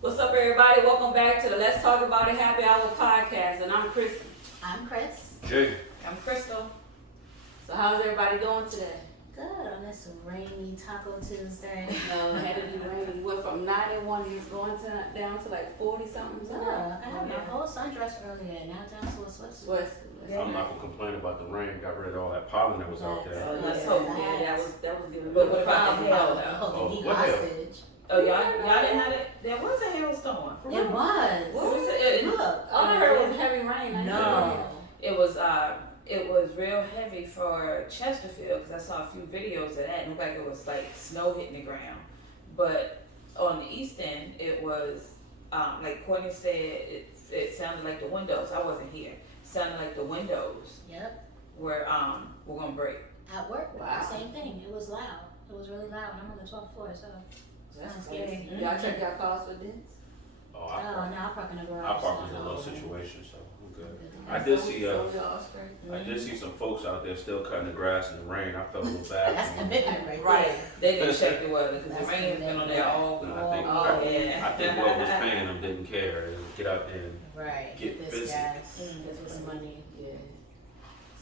What's up, everybody? Welcome back to the Let's Talk About It Happy Hour podcast, and I'm Chris. I'm Chris. Jay. I'm Crystal. So how's everybody doing today? Good on this rainy Taco Tuesday. No, it had to be rainy. Went from 91 degrees going down to like 40 something. Yeah, I had my whole sundress earlier, now down to a sweatsuit. I'm not gonna complain about the rain. Got rid of all that pollen that was out there. Oh, let's hope. Yeah, that was giving. But what about the hail though? Holding me what hell? hostage. Oh, y'all didn't have it? There was a hailstorm. It was. What was it? Look. All I heard was heavy rain. No. It was real heavy for Chesterfield because I saw a few videos of that. It looked like it was like snow hitting the ground. But on the east end, it was like Courtney said, it sounded like the windows. I wasn't here. It sounded like the windows. Yep. Were gonna break. At work, Wow. same thing. It was loud. It was really loud. I'm on the 12th floor, so That's it's crazy. scary. Y'all check your cars for dents? Oh, Oh, I now I park in the garage. parked in a so- little situation, so I'm good. Good. I did see So y'all straight. I did see some folks out there still cutting the grass in the rain. I felt a little bad. That's for them. commitment right Right. there. They didn't check the weather because the That's rain has been on there all And week. I think yeah. I think what was paying them didn't care. Get out there and Right. Get this busy. gas. Mm. This was money. Yeah.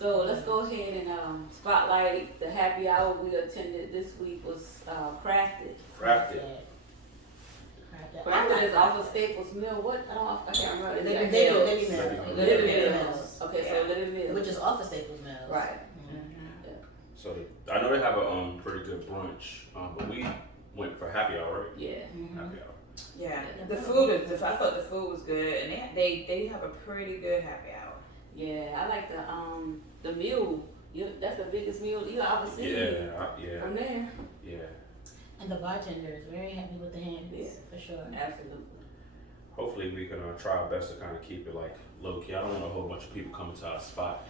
So let's go ahead and spotlight the happy hour we attended this week was Crafted. crafted. Crafted is off of Staples Mill. What? I can't remember. Living Mills. Mills. Living Mills. Mills. Okay, so Living Mills. Which is off of Staples Mills. Right. So I know they have a pretty good brunch, but we went for happy hour, right? Yeah. Mhm. Happy hour. Yeah, the food is. I thought the food was good, and they have a pretty good happy hour. Yeah, I like the meal. That's the biggest meal you ever seen. Yeah. From there. Yeah. And the bartender is very happy with the hands, Yeah. for sure. Absolutely. Hopefully we can try our best to kind of keep it like low key. I don't want a whole bunch of people coming to our spot.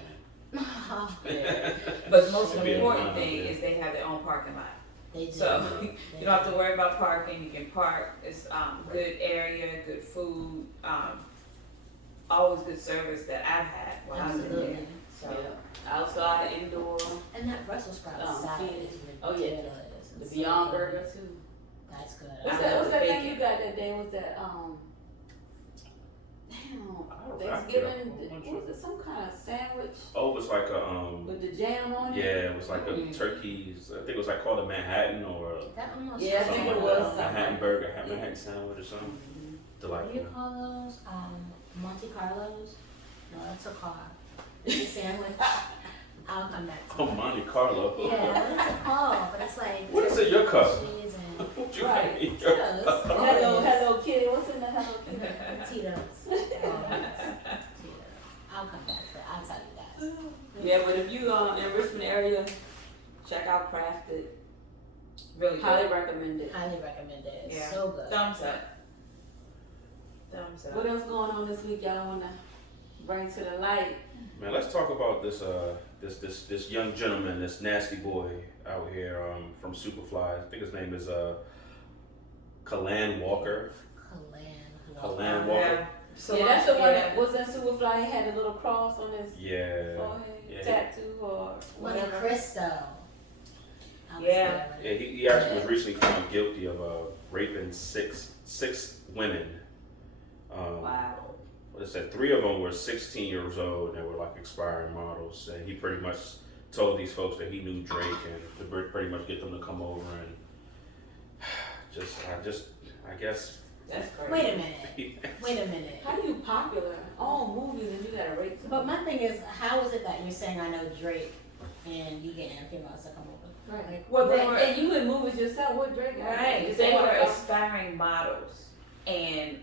Yeah. But the most It'll be a important line thing up there. is they have their own parking lot, They do. so They you don't have to worry about parking. You can park. It's good area, good food, always good service that I've had while I was in there. Absolutely. So Yeah. Outside, indoor, And that Brussels sprout salad feed. is Oh, yeah. ridiculous. the It's Beyond so good. Burger too. That's good. What's I that? love What's the that thing bacon. you got that day? Was that Thanksgiving? Was it some kind of sandwich Oh, it's like a with the jam on it? yeah, it was like a turkey's. I think it was like called a Manhattan or That almost Yeah, I sounds think something it like was that. something. Manhattan burger, Manhattan sandwich or something. Mhm. What do Delightful. you call those? Monte Carlos? No, that's a car. It's a sandwich. I'll come back to Oh, that. Monte Carlo. Yeah, what is it called? But it's like What is in your cup? cheese and What you Right. got in your Tito's. cup? Hello Kitty. What's in the Hello Kitty? Tito's. Tito's. I'll come back to it. I'll tell you guys. Yeah, but if you in Richmond area, check out Crafted. Really Highly good. recommend it. Highly recommend it. It's Yeah. so good. Thumbs up. Thumbs up. What else going on this week y'all wanna bring to the light? Man, let's talk about this this young gentleman, this nasty boy out here from Superfly. I think his name is Kalan Walker. Kalan Walker. Yeah. So yeah, that's the one yeah. that was in Superfly. He had a little cross on his Yeah. forehead, Yeah. tattoo or Monte whatever. Cristo. Yeah. Yeah, he actually was recently found guilty of raping six women. Wow. What it said, 3 of them were 16 years old and they were like expiring models. And he pretty much told these folks that he knew Drake and to pretty much get them to come over and I guess. That's crazy. Wait a minute. Wait a minute. How you popular on movies and you gotta rape But someone? my thing is, how is it that you're saying I know Drake and you getting females to come over? Right. Well, they But- were and you in movies yourself. What Drake? got? right. Is They that were what- aspiring models, and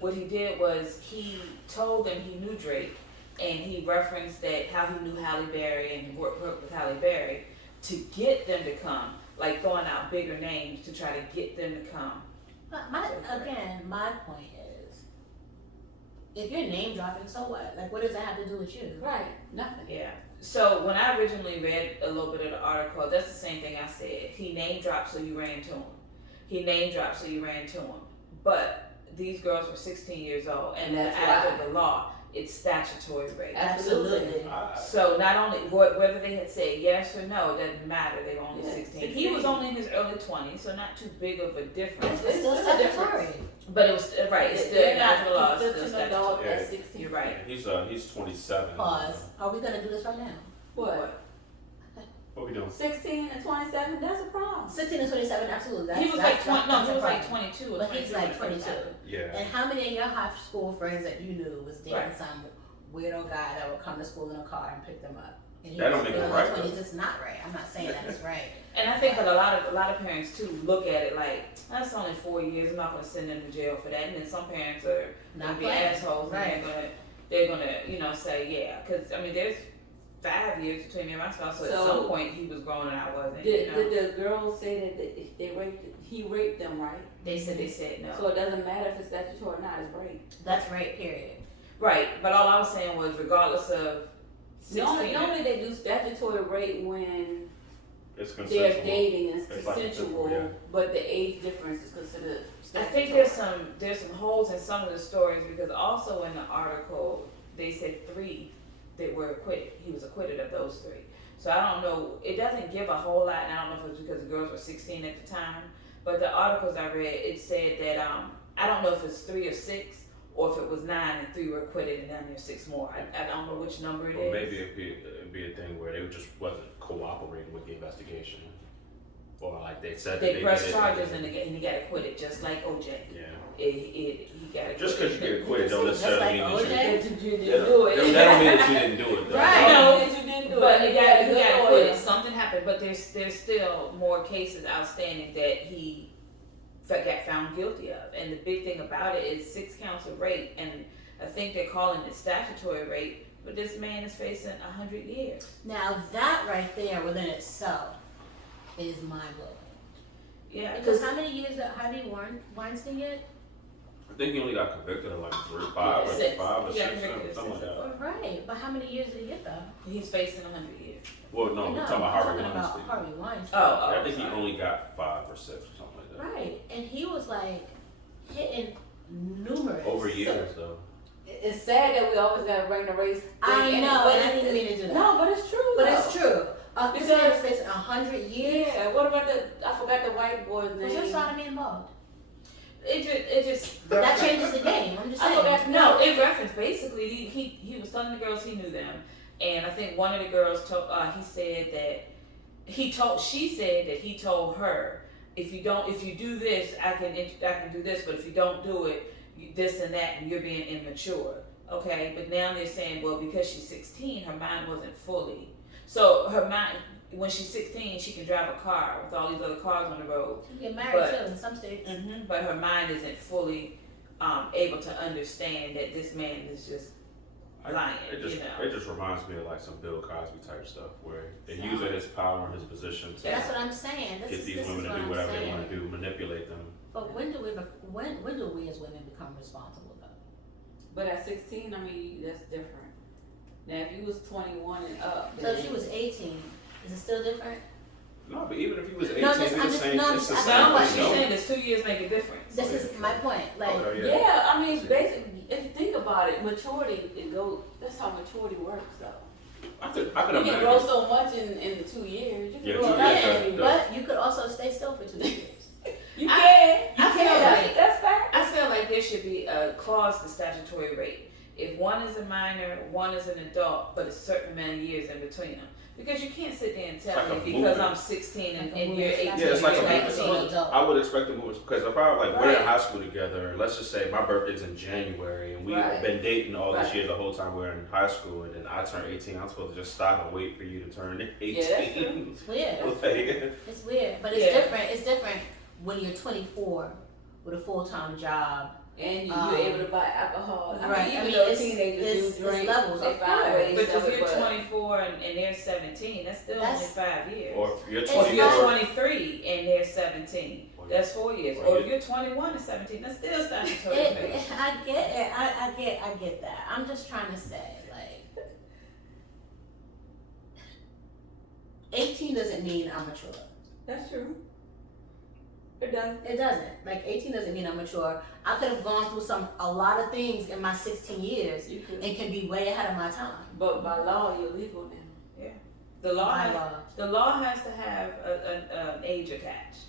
what he did was he told them he knew Drake, and he referenced that how he knew Halle Berry and worked with Halle Berry to get them to come, like throwing out bigger names to try to get them to come. But my point is, if you're name dropping, so what? Like, what does that have to do with you? Right. Nothing. Yeah. So when I originally read a little bit of the article, that's the same thing I said. He name dropped, so you ran to him. He name dropped, so you ran to him. But these girls were 16 years old, and the That's act why. of the law it's statutory rape. Absolutely. So not only whether they had said yes or no, it doesn't matter. They were only 16. He was only in his early 20s, so not too big of a difference. It's still statutory. But it was right. It's still natural law. It's still adult statutory. at 16. You're right. He's 27. Pause. Are we gonna do this right now? What? What we doing? 16 and 27, that's a problem. 16 and 27, absolutely. He was like 20. No, he was like 22. Or But he's like 22. Yeah. And how many of your high school friends that you knew was dating some weirdo guy that would come to school in a car and pick them up? And that don't make it right. 20s. It's not right. I'm not saying that it's right. And I think that a lot of parents too look at it like that's only 4 years. I'm not going to send them to jail for that. And then some parents are Not be playing. assholes, Right. and they're gonna say yeah. Because I mean, there's 5 years between me and my spouse, so at So, some point he was grown and I wasn't. Did the girls say that he raped them, right? They said no. So it doesn't matter if it's statutory or not, it's rape. That's rape, period. Right, but all I was saying was regardless of 16. Normally they do statutory rape when It's they're consensual. dating and it's It's like consensual, consensual, but the age difference is considered I statutory. think there's some holes in some of the stories because also in the article they said 3 that were acquitted. He was acquitted of those 3. So I don't know. It doesn't give a whole lot, and I don't know if it was because the girls were 16 at the time. But the articles I read, it said that I don't know if it's 3 or 6, or if it was 9 and 3 were acquitted and then there's 6 more. I don't know which number it Or is. maybe it'd be a thing where they just wasn't cooperating with the investigation, or like they said that They they pressed did it, charges and he got acquitted, just like OJ. Yeah. He got acquitted. Just because you get acquitted don't Just necessarily like mean that OJ? That you didn't that do it. that don't mean that you didn't do it. Though. Right. No, that you didn't do But it. he got lawyer. acquitted. Something happened, but there's still more cases outstanding that he got found guilty of. And the big thing about it is 6 counts of rape, and I think they're calling it statutory rape. But this man is facing 100 years. Now that right there within itself is mind blowing. Yeah, Because how many years that Harvey Weinstein get? I think he only got convicted of like 5 or 6, He something got convicted of like 6. that. Right, but how many years did he get though? he's facing 100 years. Well, no, we're talking about Harvey Weinstein. Harvey Weinstein. Oh, I think he only got 5 or 6 or something like that. Right, and he was like hitting numerous. Over years though. It's sad that we always gotta bring the race. I thing in, know, but and I didn't mean to do that. No, but it's true. But though. it's true. This man is facing 100 years. Yeah. What about I forgot the white boy's name. Was there sodomy involved? It just That changes the game. I'm just I saying. forgot. No, it referenced basically he was telling the girls he knew them, and I think one of the girls told she said that he told her if you do this I can do this, but if you don't do it this and that and you're being immature. Okay, but now they're saying well because she's 16 her mind wasn't fully so her mind. When she's 16, she can drive a car with all these other cars on the road. You get married too in some states. But her mind isn't fully able to understand that this man is just lying. It just reminds me of like some Bill Cosby type stuff where they're using his power and his position to That's what I'm saying. get these women to do whatever they want to do, manipulate them. But when do we as women become responsible though? But at 16, I mean that's different. Now if you was 21 and up. So if she was 18, is it still different? No, but even if he was 18, No, it's I'm the just- same. no, It's the I'm same. not But what she's no. saying this 2 years make a difference. This is my point. Like, Okay, Yeah, I mean, basically, if you think about it, maturity, that's how maturity works, though. I could You can imagine. grow so much in the 2 years. You can Yeah, grow 2 a lot. years, but you could also stay still for 2 years. You I can. feel like That's fact. I feel like there should be a clause to statutory rape. If one is a minor, one is an adult, but a certain amount of years in between them. Because you can't sit there and tell It's like me a because movie. I'm 16 and, Like a and movie you're 18 statute. Yeah, it's like you're a movie. 19. Adult. I would expect the movies because if I like we're in Right. high school together, let's just say my birthday's in January and we've Right. been dating all this Right. year the whole time we're in high school, and then I turn 18, I'm supposed to just stop and wait for you to turn 18. Yeah, that's true. It's weird. Like, It's weird, but it's Yeah. different. It's different when you're 24 with a full-time job. And you're able to buy alcohol. I Right. mean, I even mean, though it's- teenagers it's do drink, levels, they of find course. ways But to if it, you're 24 and they're 17, that's still That's- only 5 years. or if you're It's If 24, you're 23 and they're 17, that's 4 years. Or Or if you- you're 21 and 17, that's still statutory I rape. get that. I'm just trying to say, like, 18 doesn't mean I'm mature. That's true. It does. It doesn't. Like 18 doesn't mean I'm mature. I could have gone through a lot of things in my 16 years You could. and can be way ahead of my time. But by law, you're legal now. The law, By has, law. the law has to have an age attached.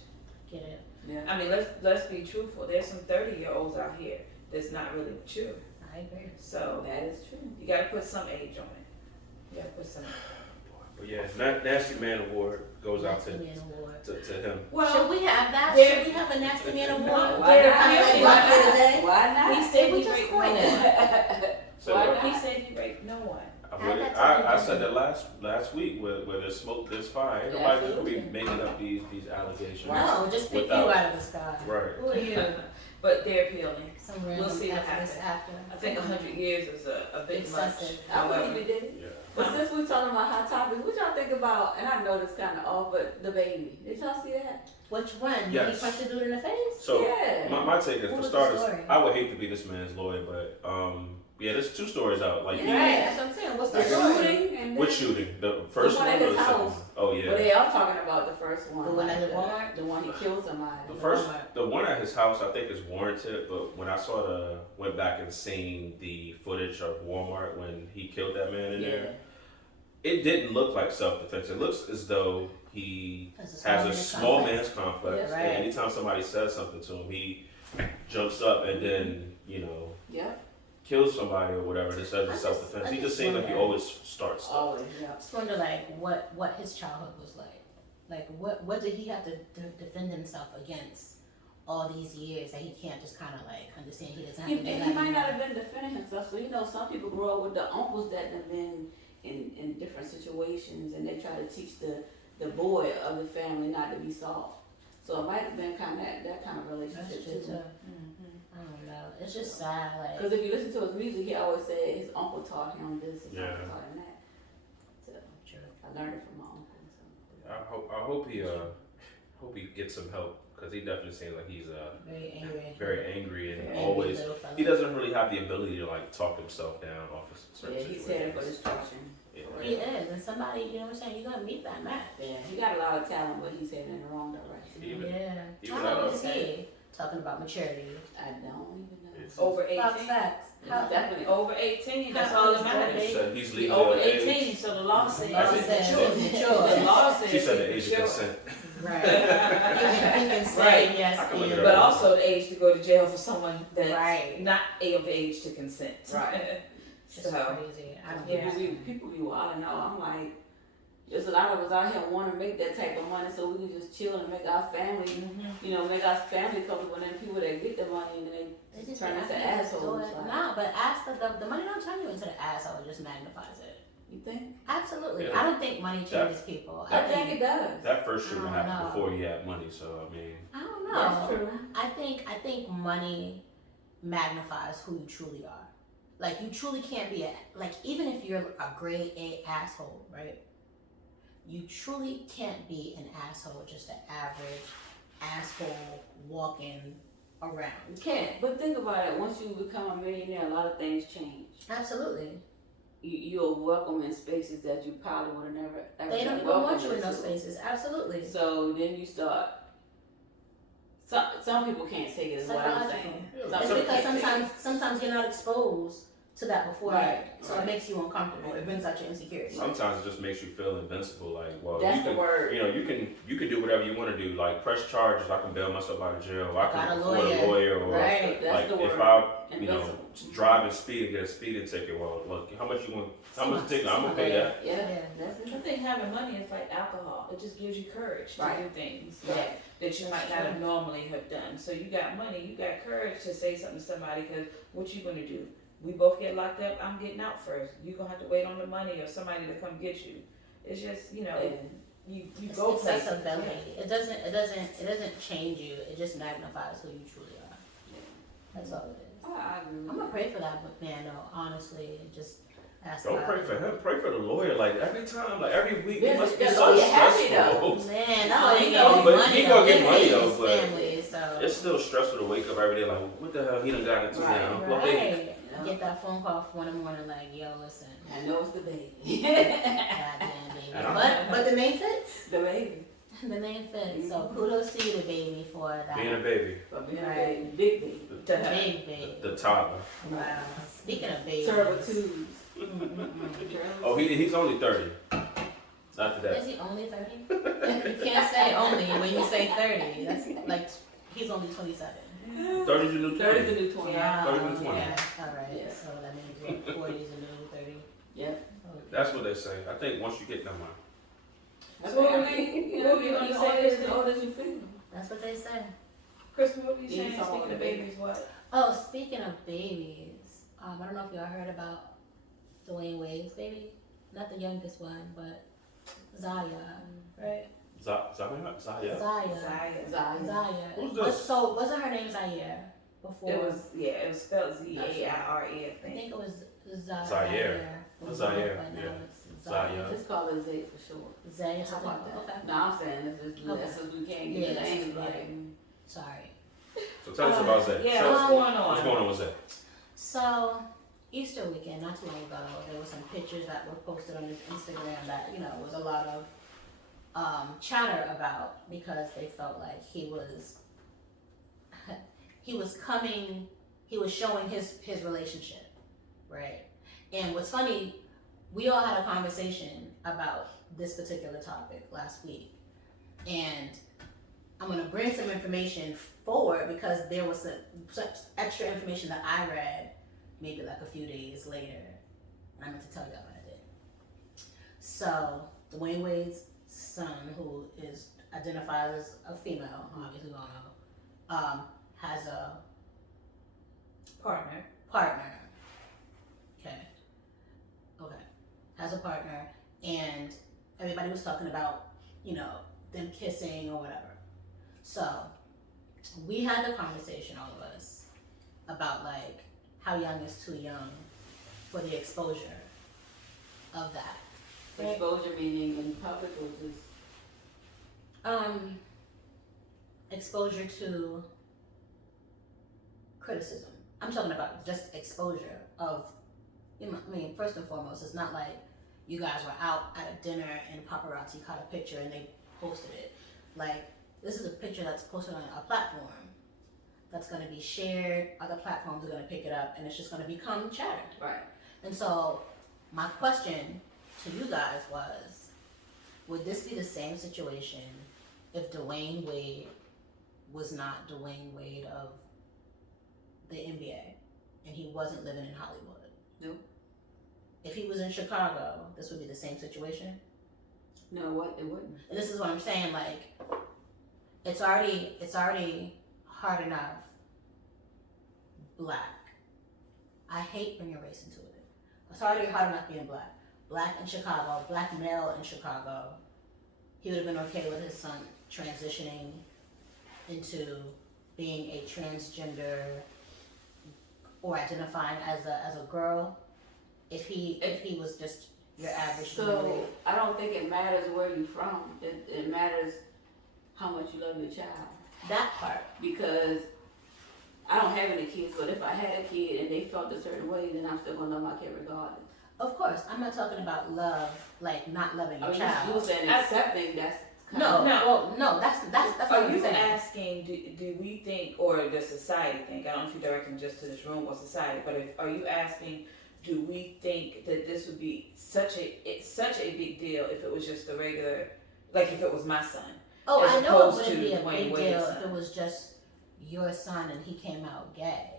Get it? Yeah. I mean, let's be truthful. There's some 30-year-olds out here that's not really mature. I agree. So That is true. you got to put some age on it. You got to put some. But yeah, Nasty Man Award goes out Nasty Man Award. to him. Should we have that? there- Should we have a Nasty Man Award? Why Where not? kind of like Why lucky not? today? Why not? He said we he just raped no coined one. it. So Why what- not? He said he raped no one. I said that last week where there's smoke, there's fire. Ain't nobody just Absolutely. be making up these allegations. No, just pick Without- you out of the sky. Right. Who are you? But they're appealing. Some random see what effortless actor. I think 100 years is a bit much. Excessive. I believe it did. Yeah. But since we're talking about hot topics, what y'all think about, and I know this kind of off, but the baby. Did y'all see that? Which one? When Yes. he punched the dude in the face? So Yeah. my take is, What for was the starters, story? I would hate to be this man's lawyer, but yeah, there's 2 stories out. Like Yeah. Right, that's what I'm saying. What's The the story? shooting and which then- shooting? The first one one at or his the second house. one? Oh But yeah. they are talking about the first one. The one at like the Walmart? The one he killed somebody. The one at his house I think is warranted, but when I went back and seen the footage of Walmart when he killed that man in there, it didn't look like self-defense. It looks as though he has a small man's complex, Yeah, right. and anytime somebody says something to him, he jumps up and then, Yep. kills somebody or whatever and says I it's just- self-defense. I He just just seems like he wonder- always starts stuff. Always. Yeah. I just wonder, like, what his childhood was like. Like, what did he have to defend himself against all these years that he can't just kind of like understand he doesn't have He to do that might not anymore? have been defending himself. So some people grow up with the uncles that have been in different situations, and they try to teach the boy of the family not to be soft. So it might have been kind of that kind of That's relationship true too. too. I don't know. It's just sad, like. Because if you listen to his music, he always said his uncle taught him this, his Yeah. uncle taught him that. So True. I learned it from my uncle. So. I hope he gets some help because he definitely seems like he's Very angry. very angry and Angry always. little fella. He doesn't really have the ability to like talk himself down off of certain Yeah, he's headed for situations. destruction. Yeah. He is, and somebody, you know what I'm saying, you're gonna meet that match. Yeah, he got a lot of talent, but he's heading in the wrong direction. Even- Yeah. even How old I is he? Talking about maturity. I don't even know. It's- Over Fox 18. facts. He's How, definitely Over 18. That's How all old that is matters. He said he's He legally over of age. 18, so the law says I law think- says mature. he's mature. The law says She said the he's age of mature. consent. right. You can say Right. yes. I can look it and- up. But also the age to go to jail for someone that's Right. not of age to consent. Right. Just So, crazy. I don't Yeah. get people be wild. Know. I'm like, there's a lot of us out here want to make that type of money so we can just chill and make our family, make our family comfortable. And then people that get the money and then They they just turn into do assholes. it. Like, No, but the money don't turn you into the asshole. It just magnifies it. you think? Absolutely. Yeah. I don't think money changes people. I think it does. That first shooting I don't happened know. before he had money, so I mean, I don't know. That's true. I think money magnifies who you truly are. Like you truly can't be even if you're a grade A asshole, right? You truly can't be an asshole, just an average asshole walking around. You can't. But think about it. Once you become a millionaire, a lot of things change. Absolutely. You're welcome in spaces that you probably would have never ever They don't been even welcome want you in into. those spaces. Absolutely. So then you start. Some people can't take it. Is what I'm saying. Some It's people because can't take it. sometimes you're not exposed to that beforehand. Right. So it makes you uncomfortable. It brings out your insecurity. sometimes it just makes you feel invincible. Like, well, That's you the can, word. you can do whatever you want to do. Like press charges, I can bail myself out of jail. I Got can a afford a lawyer. lawyer, or Right. That's like the word. if I Invincible. drive and speed and get a speeding ticket. Well, look, how much you want? How much ticket? I'm gonna pay that. Yeah, that's it. I think having money is like alcohol. It just gives you courage to Right. do things Yeah. that you might not have normally have done. So you got money, you got courage to say something to somebody because what you gonna do? We both get locked up, I'm getting out first. You gonna have to wait on the money or somebody to come get you. It's just, you It's go places. accessibility. It doesn't change you. It just magnifies who you truly are. That's all it is. I agree with I'm gonna that. pray for that man though, honestly, and just ask Don't God. pray for him. Pray for the lawyer. Like every time, like every week, Yeah, it must be the so lawyer happy, stressful. Man, No, no, he he gonna- gonna but get money. he gonna get though. money, He though, his but family, so It's still stressful to wake up every day. Like, what the hell? He done got into Right, now. right. Well, hey, Get that phone call for 1 in the morning, like, yo, listen, I know it's the baby. goddamn baby. And I'm- But the name fits. The baby. The name fits. So kudos to you, the baby, for that. Being a baby. For being a Right. big baby. Big baby. The toddler. Wow. Speaking of babies. Turbo twos. Oh, he's only 30. After that. Is he only 30? You can't say only when you say 30. That's like, he's only 27. 30's the new 30 20. the new 20. Yeah. 30 to 20. Yeah, alright. Yeah. So that means 40 is a new 30. Yeah. Okay. That's what they say. I think once you get them out. That's So what what I we- mean. You what know, we you're gonna as say old is as that- old as you feel. That's what they say. Kristen, what were you Yeah, saying? you Speaking talking of babies, what? Oh, speaking of babies, I don't know if y'all heard about Dwyane Wade's baby. Not the youngest one, but Zaya, right? Zaya? Zaya. Zaya. Zaya. Who's Was- this? So wasn't her name Zaire before? It was spelled Zaire, I I think. think it was Zaire. Zaire. before, Zaire, but now yeah. it's Zaya. Just call it Zay for short. Zaire. How about that? Okay. No, I'm saying it's just Okay. since we can't Yeah, get the that's names right. right. Sorry. So tell us about Zay. Yeah, So, what's going on? what's going on with Zay? So Easter weekend, not too long ago, there were some pictures that were posted on his Instagram that, you know, was a lot of chatter about because they felt like he was showing his relationship, right? And what's funny, we all had a conversation about this particular topic last week, and I'm gonna bring some information forward because there was some extra information that I read maybe like a few days later, and I meant to tell y'all what I did. So Dwyane Wade's son, who is identified as a female, obviously we all know, has a Partner. partner. Okay. Has a partner, and everybody was talking about, you know, them kissing or whatever. So we had the conversation, all of us, about like how young is too young for the exposure of that. Right? Exposure meaning in public or just Exposure to criticism. I'm talking about just exposure of, you know, I mean, first and foremost, it's not like you guys were out at a dinner and paparazzi caught a picture and they posted it. Like, this is a picture that's posted on a platform that's going to be shared. Other platforms are going to pick it up, and it's just going to become chatter. right. And so, my question to you guys was, would this be the same situation if Dwyane Wade was not Dwyane Wade of the NBA and he wasn't living in Hollywood? No. If he was in Chicago, this would be the same situation? No, what it wouldn't. And this is what I'm saying, like, it's already hard enough black. I hate bringing race into it. It's already hard enough being black. Black in Chicago, black male in Chicago. He would have been okay with his son transitioning into being a transgender or identifying as a girl if he was just your average human So being. I don't think it matters where you're from. It matters how much you love your child. That part. Because I don't have any kids, but if I had a kid and they felt a certain way, then I'm still gonna love my kid regardless. Of course, I'm not talking about love, like not loving your I mean, child. you were saying accepting, that's kind No, of, no, that's what Are I'm you saying. asking, do we think, or does society think, I don't know if you're directing just to this room or society, but are you asking, do we think that this would be such a big deal if it was just a regular, like if it was my son? Oh, as I know it opposed wouldn't to be a Dwyane big Wade's deal son. if it was just your son and he came out gay.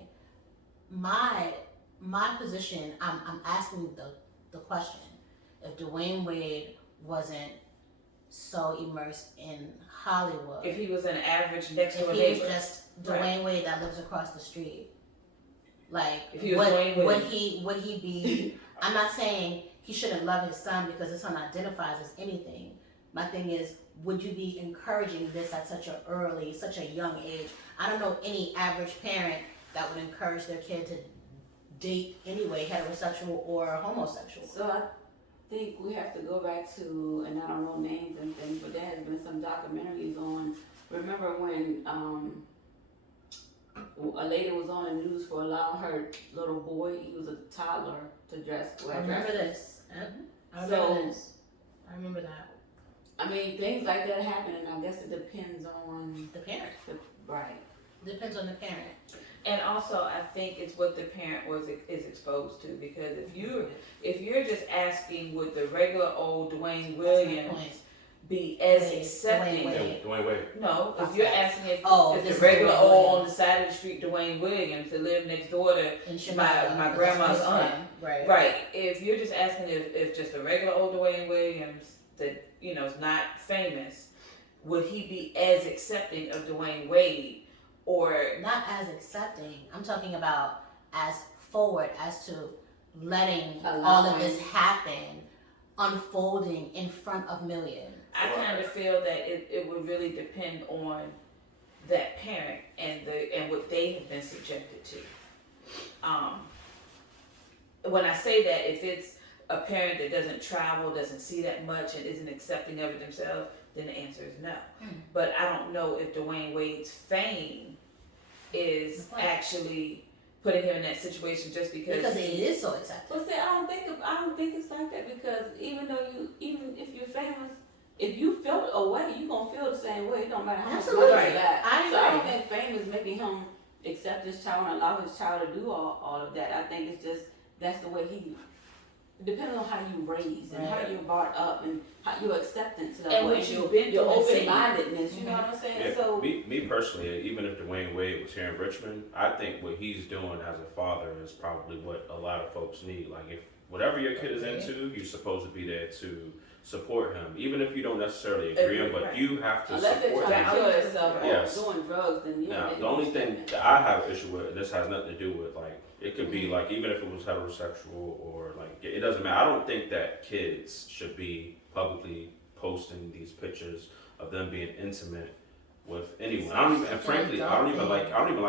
My position, I'm asking the question, if Dwyane Wade wasn't so immersed in Hollywood, If he was an average next door if he was neighbor. just Dwyane Wade that lives across the street, like If he was Dwyane Wade. would he be? I'm not saying he shouldn't love his son because his son identifies as anything. My thing is, would you be encouraging this at such a young age? I don't know any average parent that would encourage their kid to date anyway, heterosexual or homosexual. so I think we have to go back to, and I don't know names and things, but there has been some documentaries on, remember when a lady was on the news for allowing her little boy, he was a toddler, to I remember this. I remember So- this. I remember that. I mean, things like that happen, and I guess it depends on The parent. right. Depends on the parent. And also, I think it's what the parent is exposed to, because if you're just asking would the regular old Dwyane Williams be as accepting? Dwyane Wade. No, if you're asking if this the regular is Dwyane old on Williams. the side of the street Dwyane Williams that lived next door to In Chicago, my because grandma's that's son. his friend, right? Right. If you're just asking if just a regular old Dwyane Williams that is not famous, would he be as accepting of Dwyane Wade, or Not as accepting. I'm talking about as forward as to letting all of this happen, unfolding in front of millions. I kind of feel that it would really depend on that parent and what they have been subjected to. When I say that, if it's a parent that doesn't travel, doesn't see that much, and isn't accepting of it themselves, then the answer is no. But I don't know if Dwyane Wade's fame is actually putting him in that situation just because it is so accepted. But see, I don't think it's like that, because even if you're famous, if you feel a way, you gonna feel the same way. It don't matter how much money Absolutely. you got. I So I don't agree. think fame is making him accept his child and allow his child to do all of that. I think it's just that's the way he. Depending on how you raised and how you're brought up and how your acceptance And level what and you've been your through and open seen. mindedness. You know what I'm saying? Yeah, So me personally, even if Dwyane Wade was here in Richmond, I think what he's doing as a father is probably what a lot of folks need. Like, if whatever your kid is into, you're supposed to be there to support him, even if you don't necessarily agree him, but you have to unless they're support trying to him. kill themselves Yes. or doing drugs, then yeah. Now, they the only don't thing accept that I have an issue with, and this has nothing to do with, like, it could be like, even if it was heterosexual or like, it doesn't matter. I don't think that kids should be publicly posting these pictures of them being intimate with anyone. I don't even, and frankly, I don't even like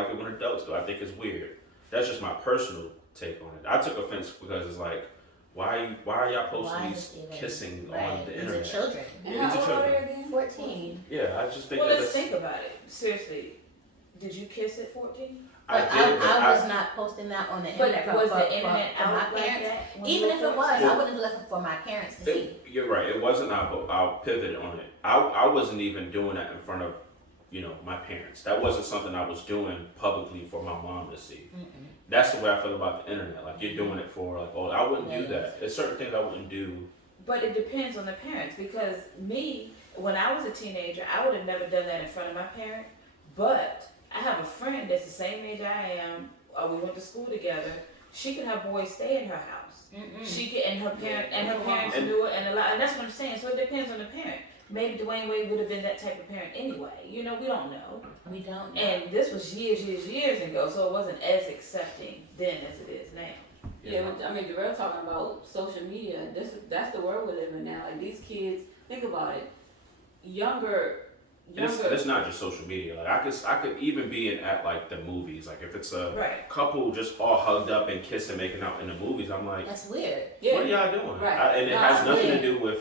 it when adults do. I think it's weird. That's just my personal take on it. I took offense because it's like, why are y'all posting these kissing on the internet? These are children. And Yeah, how these are old are children. they again? 14. Yeah, I just think Well, that let's that's, think about it. Seriously, did you kiss at 14? I But did, but I was not posting that on the internet. But was for the internet for my out like parents. that? when Even you if were it was, 14? I wouldn't have left it for my parents to see. You're right. It wasn't. I'll pivot on it. I wasn't even doing that in front of, my parents. That wasn't something I was doing publicly for my mom to see. That's the way I feel about the internet. Like, you're doing it for like, oh, I wouldn't do that. There's certain things I wouldn't do. But it depends on the parents, because me, when I was a teenager, I would have never done that in front of my parent. But I have a friend that's the same age I am. We went to school together. She could have boys stay in her house. She could, and her parents do it, and that's what I'm saying. So it depends on the parent. Maybe Dwyane Wade would have been that type of parent anyway. We don't know. We don't know. And this was years ago, so it wasn't as accepting then as it is now. Yeah, but, I mean, the real talking about social media. That's the world we live in now. Like, these kids, think about it. Younger. It's not just social media. Like, I could even be at like the movies. Like, if it's a couple just all hugged up and kissing, making out in the movies, I'm like, That's weird. Yeah. what are y'all doing? Right. And it No, has nothing yeah. to do with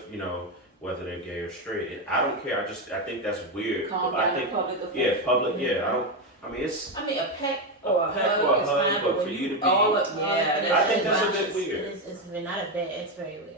whether they're gay or straight. I don't care. I think that's weird. Calm I down think public affairs. yeah, public. Yeah, I mean, it's. I mean, a peck or a peck hug or a is hug, fine, but when for you to be- all up, I think that's a much. bit weird. It's not a bit. It's very weird.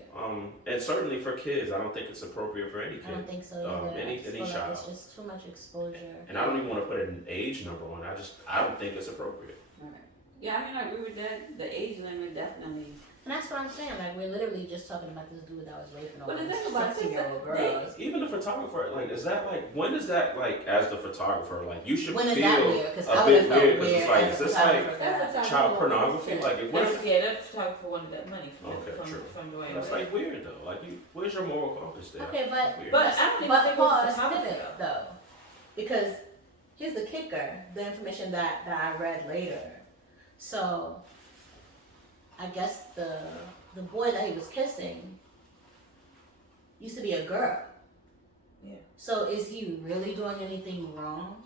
And certainly for kids, I don't think it's appropriate for any kid. I don't think so either. Any I just feel like child. it's just too much exposure. And I don't even want to put an age number on it. I don't think it's appropriate. Right. Yeah, I mean, I agree with that. The age limit definitely. And that's what I'm saying. Like, we're literally just talking about this dude that was raping all But the these thing about it, 16-year-old they- girls. Even the photographer, like, is that like, when is that like, as the photographer, like, you should When feel is that weird? Because I a would have bit felt weird weird. because it's like, as is a this like photographer guy. child pornography? Like, if what if, That photographer wanted that money Okay, true. from Dwyane that's Wade. like weird though. Like, where's your moral compass there? Okay, but Weird. But I don't even But think it was pause, a photographer pivot though, because here's the kicker: the information that I read later. So, I guess the boy that he was kissing used to be a girl. Yeah. So is he really doing anything wrong?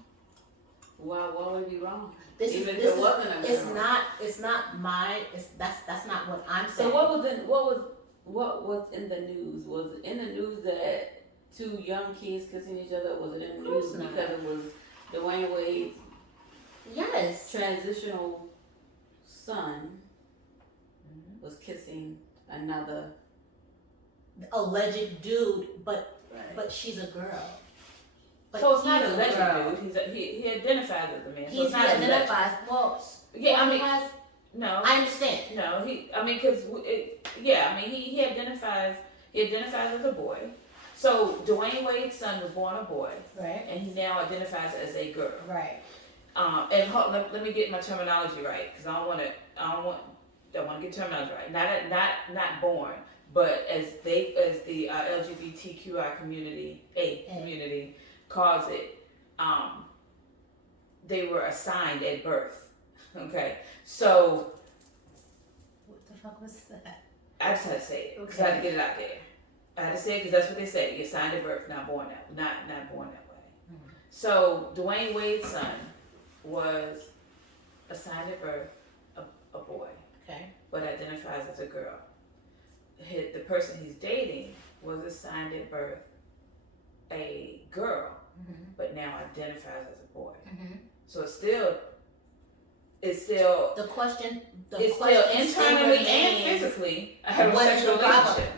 Why would it be wrong? This Even is if it wasn't a it's girl. not it's not my it's that's not what I'm So saying. what was in the news? Was it in the news that two young kids kissing each other? Was it in the Of course news not. because it was Dwyane Wade's Yes. transitional son was kissing another? Alleged dude, but But she's a girl. But So it's not he's a a alleged girl. dude. He identifies as a man. So He it's not alleged. identifies. Well, Yeah, I he mean, has. no. I understand. No, because he identifies as a boy. So Dwyane Wade's son was born a boy, Right. and he now identifies as a girl. Right. Let me get my terminology right, because I want to get terminology right. Not born, but as the LGBTQI community calls it, they were assigned at birth. Okay, so What the fuck was that? I just had to say it because Okay. I had to get it out there. I had to say it because that's what they say. You're assigned at birth, not born that way. Mhm. So Dwyane Wade's son was assigned at birth a boy, Okay. but identifies as a girl. The person he's dating was assigned at birth a girl, Mm-hmm. but now identifies as a boy. Mm-hmm. So it's still The question. it's still internally and physically a heterosexual relationship.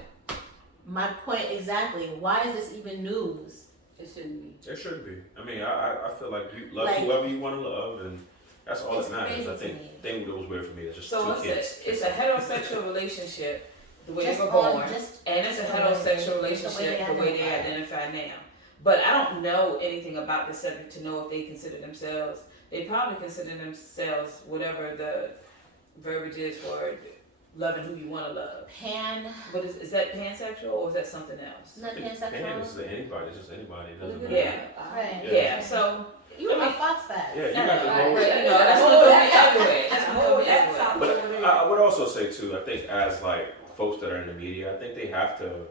My point exactly. Why is this even news? It shouldn't be. It should be. I mean, I feel like you love Like- whoever you want to love, and that's all It's that matters. I crazy think to me. thing that was weird for me is just So two kids. it's a heterosexual relationship the way Just they were on- born, just- and it's a just the way heterosexual just the way relationship the way they identify now. But I don't know anything about the subject to know if they consider themselves. They probably consider themselves whatever the verbiage is for loving who you want to love. But is that pansexual or is that something else? Not Pan is pansexual. anybody. It's just anybody. It doesn't Look matter. at that. Right. Yeah. So You I are mean- Fox facts. Yeah, you got the whole. that's gonna throw me everywhere. That's gonna throw me everywhere. But I would also say too, I think as like folks that are in the media, I think they have to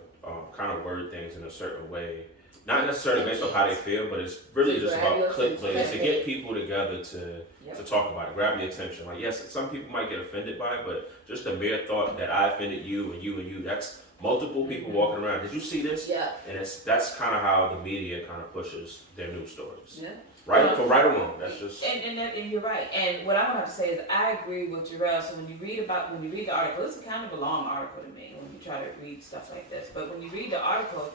kind of word things in a certain way, not necessarily based on how they feel, but it's really just Grab your about clickbait, to attention. get people together to Yep. talk about it, grab the attention. Like yes, some people might get offended by it, but just the mere thought that I offended you and you and you, that's multiple people walking around. Did you see this? Yeah. And that's kind of how the media kind of pushes their news stories. Yeah. Right, for right or wrong. That's just. And you're right. And what I'm gonna have to say is I agree with Jarrell. So when you read the article, it's kind of a long article to me when you try to read stuff like this. But when you read the article,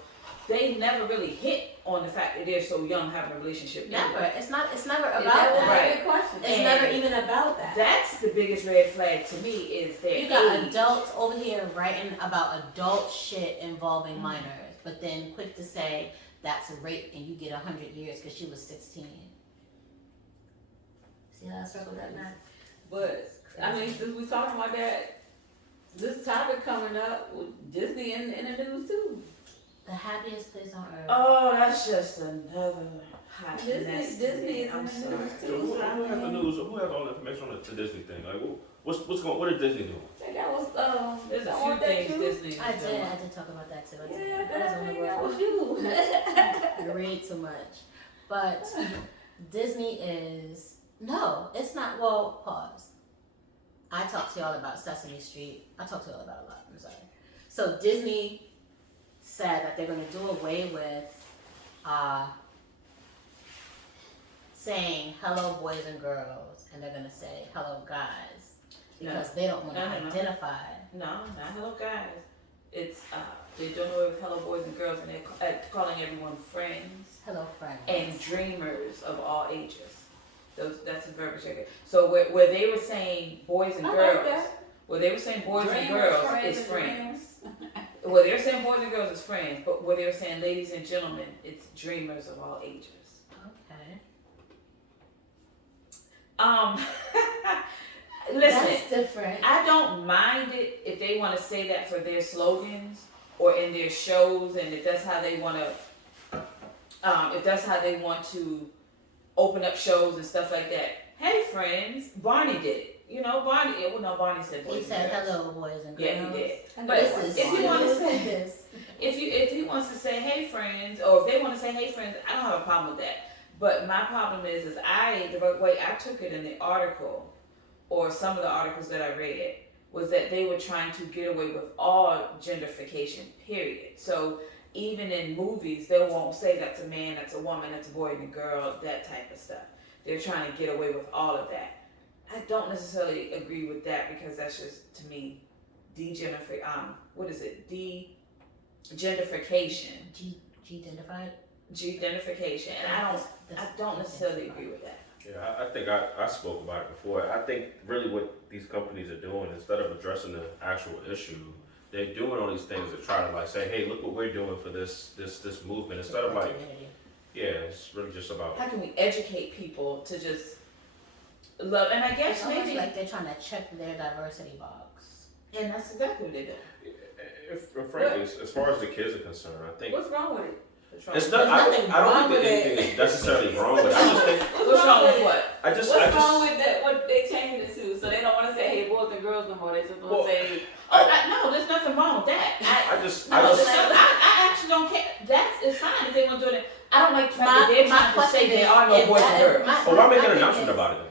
they never really hit on the fact that they're so young having a relationship. Never. anyway. It's never about That was that. a good question. It's And never even about that. That's the biggest red flag to me is their You got age. adults over here writing about adult shit involving minors, but then quick to say that's a rape and you get 100 years because she was 16. See how I circled that back? But I mean, since we talking about that, this topic coming up with Disney in the news too. The happiest place on earth. Oh, that's just another hot Disney mess. to is me. in I'm the sorry. news Who too. So, I has the mean, news? Who has all the information on the Disney thing? Like, what is Disney doing? I think that was There's a someone few that things you- Disney is I doing. did talk about that too. Yeah, I was on the that was road. you. Way too much. But Disney is no, it's not. Well, pause. I talked to y'all about Sesame Street. I talked to y'all about a lot. I'm sorry. So Disney said that they're going to do away with saying hello boys and girls, and they're going to say hello guys because they don't want to No. identify. No, not hello guys. It's they're doing away with hello boys and girls, and they're calling everyone friends Hello friends. and dreamers of all ages. That's a verbiage. So where they were saying boys and I like girls, that. where they were saying boys and Dreamers, girls friends, is and friends. dreams. Where they were saying boys and girls is friends, but where they were saying ladies and gentlemen, it's dreamers of all ages. Okay. Listen, That's different. I don't mind it if they want to say that for their slogans or in their shows, and if that's how they want to, open up shows and stuff like that. Hey, friends, Barney did it. You know, Barney. Well, no, Barney said boys He and said girls. hello boys and girls. Yeah, he did. I know But it was if you want to Barney. say, this. if he wants to say hey friends, or if they want to say hey friends, I don't have a problem with that. But my problem is the way I took it in the article, or some of the articles that I read, was that they were trying to get away with all genderification, period. So even in movies, they won't say that's a man, that's a woman, that's a boy and a girl, that type of stuff. They're trying to get away with all of that. I don't necessarily agree with that because that's just, to me, gentrification. G-identified? G-identification, and I don't necessarily agree with that. Yeah, I think I spoke about it before. I think really what these companies are doing, instead of addressing the actual issue, they're doing all these things to try to like say, hey, look what we're doing for this movement. Instead of like, yeah, it's really just about how can we educate people to just love, and I guess It's maybe almost like they're trying to check their diversity box. and that's exactly what they do. If frankly, as far as the kids are concerned, I think What's wrong with it? it's not. I nothing don't wrong think that with anything is necessarily wrong with it. I just think What's wrong with what? What's wrong with that? What they changing it to? So they don't want to say, "Hey, boys and girls," no more. They just want to say, No, there's nothing wrong with that. I actually don't care. It's fine if they want to do it. I don't like the fact that they're trying to say there are no boys and girls. But why make an announcement about it though?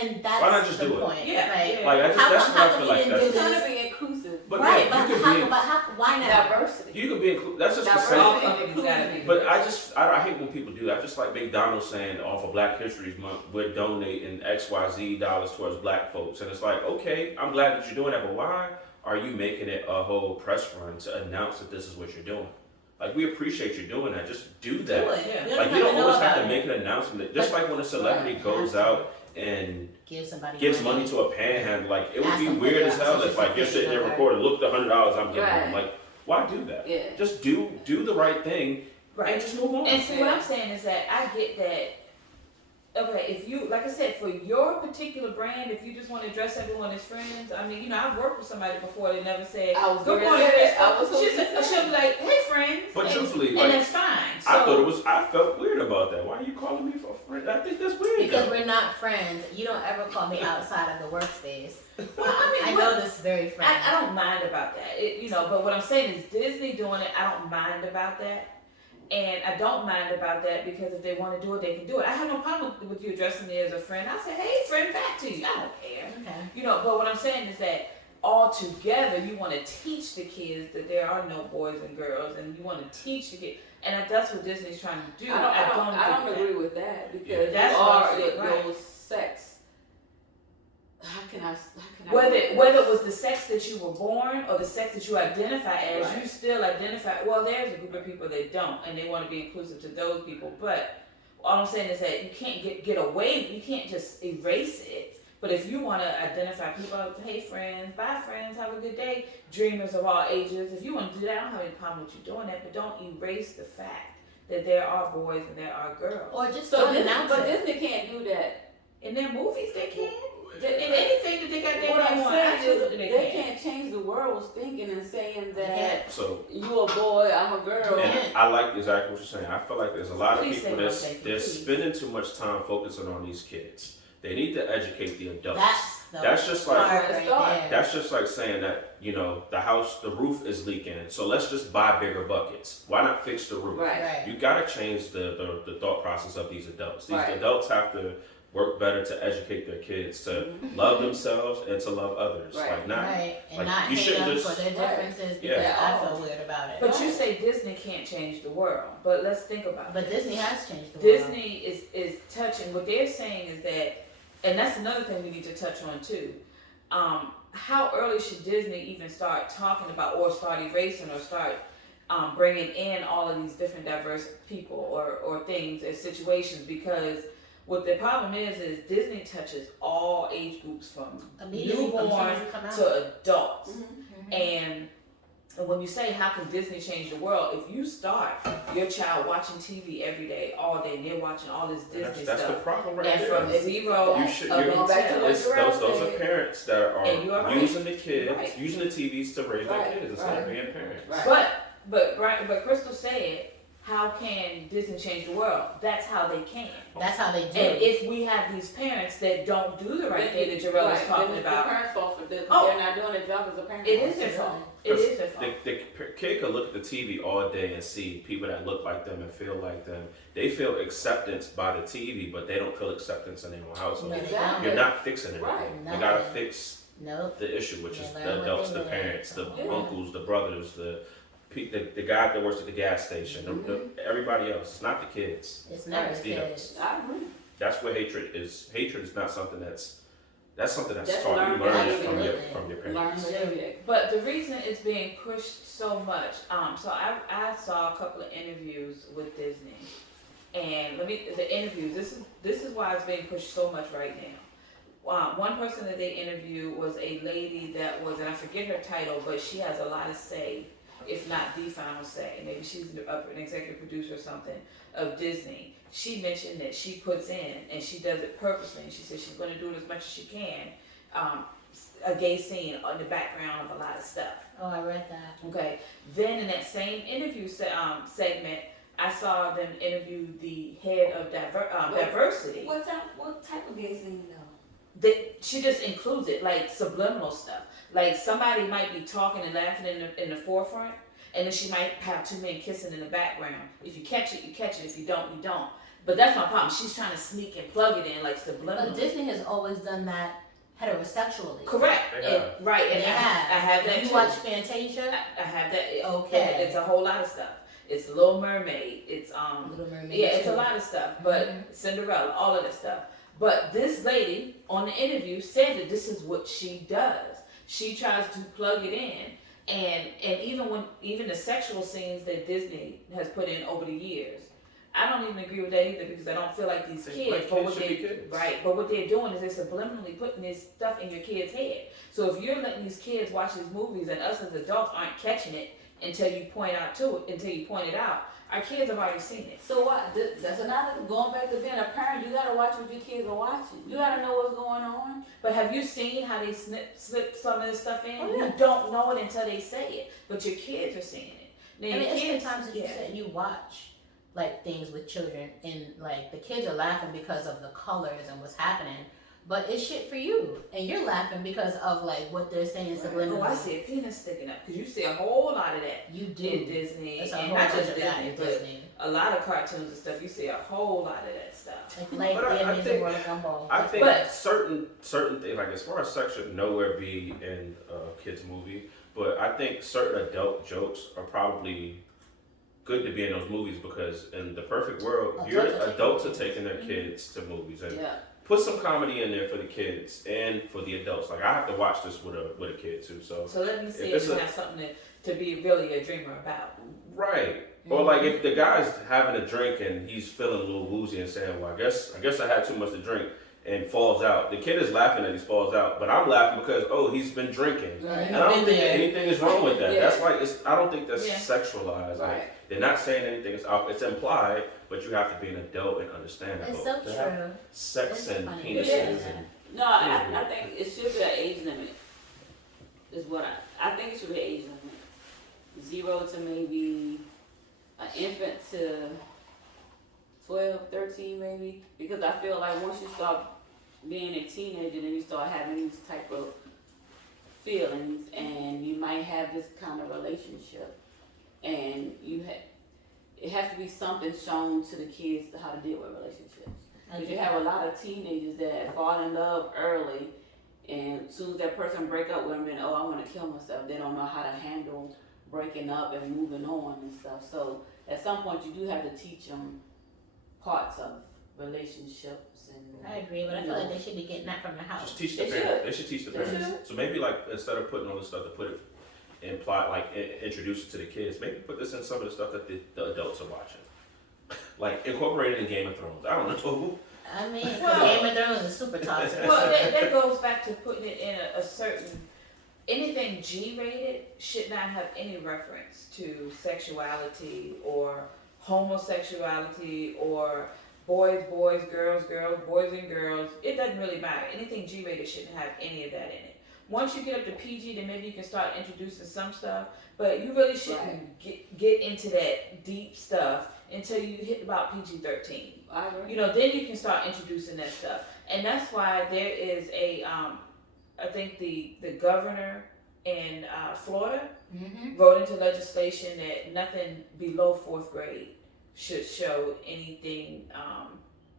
And that's why not just the do it? point. Yeah, Like, Like that's what I feel like. How "It's come trying to be inclusive, But right, yeah, but why not? diversity." you could be included. That's just the Diversity. same. All companies gotta be. But I hate when people do that. I just like McDonald's saying off of Black History Month, we're donating XYZ dollars towards black folks. And it's like, okay, I'm glad that you're doing that, but why are you making it a whole press run to announce that this is what you're doing? Like, we appreciate you doing that. Just do that. Do it. Yeah. Like, you don't always have to it. make an announcement. Just like when a celebrity goes out and gives money to a panhandle, like, it would Ask be them for weird their as hell if, like, you're sitting there recording, look, the $100 I'm giving them. Right. Like, why do that? Yeah. Just do the right thing and just move on. And see, what I'm saying is that I get that. Okay, if you, like I said, for your particular brand, if you just want to address everyone as friends, I mean, I've worked with somebody before that never said, I was good gonna morning, say that. Chris. She'll be like, hey, friends. But and, truthfully, and like, that's fine. So, I felt weird about that. Why are you calling me for a friend? I think that's weird. Because we're not friends. You don't ever call me outside of the workspace. well, I know this very friend. I don't mind about that. But what I'm saying is Disney doing it, I don't mind about that. And I don't mind about that because if they want to do it, they can do it. I have no problem with you addressing me as a friend. I say, hey, friend, back to you. I don't care. Okay. But what I'm saying is that all together, you want to teach the kids that there are no boys and girls, and you want to teach the kids. And if that's what Disney's trying to do. I don't agree with that because That's you are right. your sex. How can I? Whether it was the sex that you were born or the sex that you identify as, Right. you still identify. Well, there's a group of people that don't, and they want to be inclusive to those people. But all I'm saying is that you can't get away. You can't just erase it. But if you want to identify people, hey friends, bye friends, have a good day, dreamers of all ages. If you want to do that, I don't have any problem with you doing that. But don't erase the fact that there are boys and there are girls. Or just So don't announce but it. Disney can't do that. In their movies, they can. In anything that they got their What I'm name on, saying absolutely is they they can. can't change the world's thinking and saying that So, you a boy, I'm a girl. and I like exactly what you're saying. I feel like there's a lot of Please people say that's one thing, they're please. spending too much time focusing on these kids. They need to educate the adults. That's just part like right start. there. that's just like saying that, the roof is leaking, so let's just buy bigger buckets. Why not fix the roof? Right. You gotta change the thought process of these adults. These Right. adults have to work better to educate their kids to love themselves and to love others. Right. Like not Right, and like, not you hate shouldn't them just- for their differences because Yeah. I feel weird about it. But you say Disney can't change the world. But let's think about But it. Disney has changed the world. Disney is touching. What they're saying is that, and that's another thing we need to touch on too. How early should Disney even start talking about, or start erasing, or start bringing in all of these different diverse people or things or situations? Because what the problem is Disney touches all age groups from Immediately from soon newborn as you come out. to adults. Mhm. And when you say how can Disney change the world, if you start your child watching TV every day, all day, and they're watching all this Disney that's the stuff, problem right and there. from 0 You should- up you're- until back to what It's Jarrell those are said. parents that And you are are right. using the kids, Right. using the TVs to raise Right, their kids instead of right. being parents. Right. but Crystal said, how can Disney change the world? That's how they can. That's how they do And it. if we have these parents that don't do the right thing that Jarrell is Right. talking Then it's about, the parents' fault for this. Oh. They're not doing their job as a parent. it is their fault. It is their fault. The kid could look at the TV all day and see people that look like them and feel like them. They feel acceptance by the TV, but they don't feel acceptance in their own household. No, they Exactly. You're not fixing it. Right. You gotta fix Nope. the issue, which is Yeah, the learn what adults, they the learn. parents, the Yeah. uncles, the brothers, the guy that works at the gas station, everybody else. It's not the kids. It's never It's the the kids. I agree. That's where hatred is. Hatred is not something that's That's something that's That's taught. You learned learn it absolutely. from your Learn parents. behavior. But the reason it's being pushed so much, so I saw a couple of interviews with Disney, and the interviews. This is why it's being pushed so much right now. One person that they interviewed was a lady that was, and I forget her title, but she has a lot of say, if not the final say. Maybe she's an executive producer or something of Disney. She mentioned that she puts in, and she does it purposely, and she says she's going to do it as much as she can, a gay scene on the background of a lot of stuff. Oh, I read that. Okay. Then in that same interview segment, I saw them interview the head of diversity. What type of gay scene though? That she just includes it, like subliminal stuff. Like somebody might be talking and laughing in the forefront, and then she might have two men kissing in the background. If you catch it, you catch it. If you don't, you don't. But that's my problem. She's trying to sneak and plug it in like subliminal. But Disney has always done that heterosexually. Correct. Right. And They I have that you too. watch Fantasia? I have that. Okay. It's a whole lot of stuff. It's Little Mermaid. It's Little Mermaid. Yeah, it's too. a lot of stuff. But Cinderella, all of that stuff. But this lady on the interview said that this is what she does. She tries to plug it in, and even the sexual scenes that Disney has put in over the years, I don't even agree with that either, because I don't feel like these kids, but what they're doing is they're subliminally putting this stuff in your kid's head. So if you're letting these kids watch these movies and us as adults aren't catching it until you point it out, our kids have already seen it. So what? That's another, going back to being a parent, you gotta watch what your kids are watching. You gotta know what's going on. But have you seen how they slip some of this stuff in? Oh, yeah. You don't know it until they say it, but your kids are seeing it. Now, I mean, your it's been kids, times that you sit and you watch like things with children, and like the kids are laughing because of the colors and what's happening, but it's shit for you, and you're laughing because of like what they're saying subliminally. Oh, I see a penis sticking up, because you see a whole lot of that. You do. In Disney, It's a and whole not bunch just of that in Disney, Disney. but a lot of cartoons and stuff. You see a whole lot of that stuff. Like But I the Amazing think- World of Gumball. I think But- certain things, like as far as sex should nowhere be in a kid's movie, but I think certain adult jokes are probably good to be in those movies, because in the perfect world, adults are taking their kids to movies, and Yeah. put some comedy in there for the kids and for the adults. Like I have to watch this with a kid too, so So let me see If if it's you a- have something to be really a dreamer about. right. Or like if the guy's having a drink and he's feeling a little woozy and saying, "Well, I guess I had too much to drink," and falls out. The kid is laughing that he falls out, but I'm laughing because he's been drinking. Right. And I don't think Been there. anything is wrong with that. Yeah. That's like I don't think that's Yeah. sexualized. Right. Like they're not saying anything. It's implied, but you have to be an adult and understand that. It's But so to have true. sex It's and funny. penises Yeah. and No, I think it should be an age limit. Is what I think it should be an age limit. 0 to maybe an infant to 12, 13 maybe. Because I feel like once you start being a teenager, then you start having these type of feelings, and you might have this kind of relationship, and it has to be something shown to the kids how to deal with relationships. Because you have a lot of teenagers that fall in love early, and as soon as that person break up with them, then I want to kill myself. They don't know how to handle breaking up and moving on and stuff. So at some point, you do have to teach them parts of relationships and. I agree, but I feel like they should be getting that from the house. just teach the They parents. should. They should teach the They parents. should. So maybe like instead of putting all this stuff to put it imply like introduce it to the kids, maybe put this in some of the stuff that the adults are watching. Like incorporate it in Game of Thrones. I don't know. I mean, Well- Game of Thrones is super toxic. Well, that goes back to putting it in a certain. Anything G-rated should not have any reference to sexuality or homosexuality or boys, girls, boys and girls. It doesn't really matter. Anything G-rated shouldn't have any of that in it. Once you get up to PG, then maybe you can start introducing some stuff, but you really shouldn't get into that deep stuff until you hit about PG-13. I agree. You know, then you can start introducing that stuff. And that's why there is I think the governor in Florida Mm-hmm. wrote into legislation that nothing below 4th grade should show anything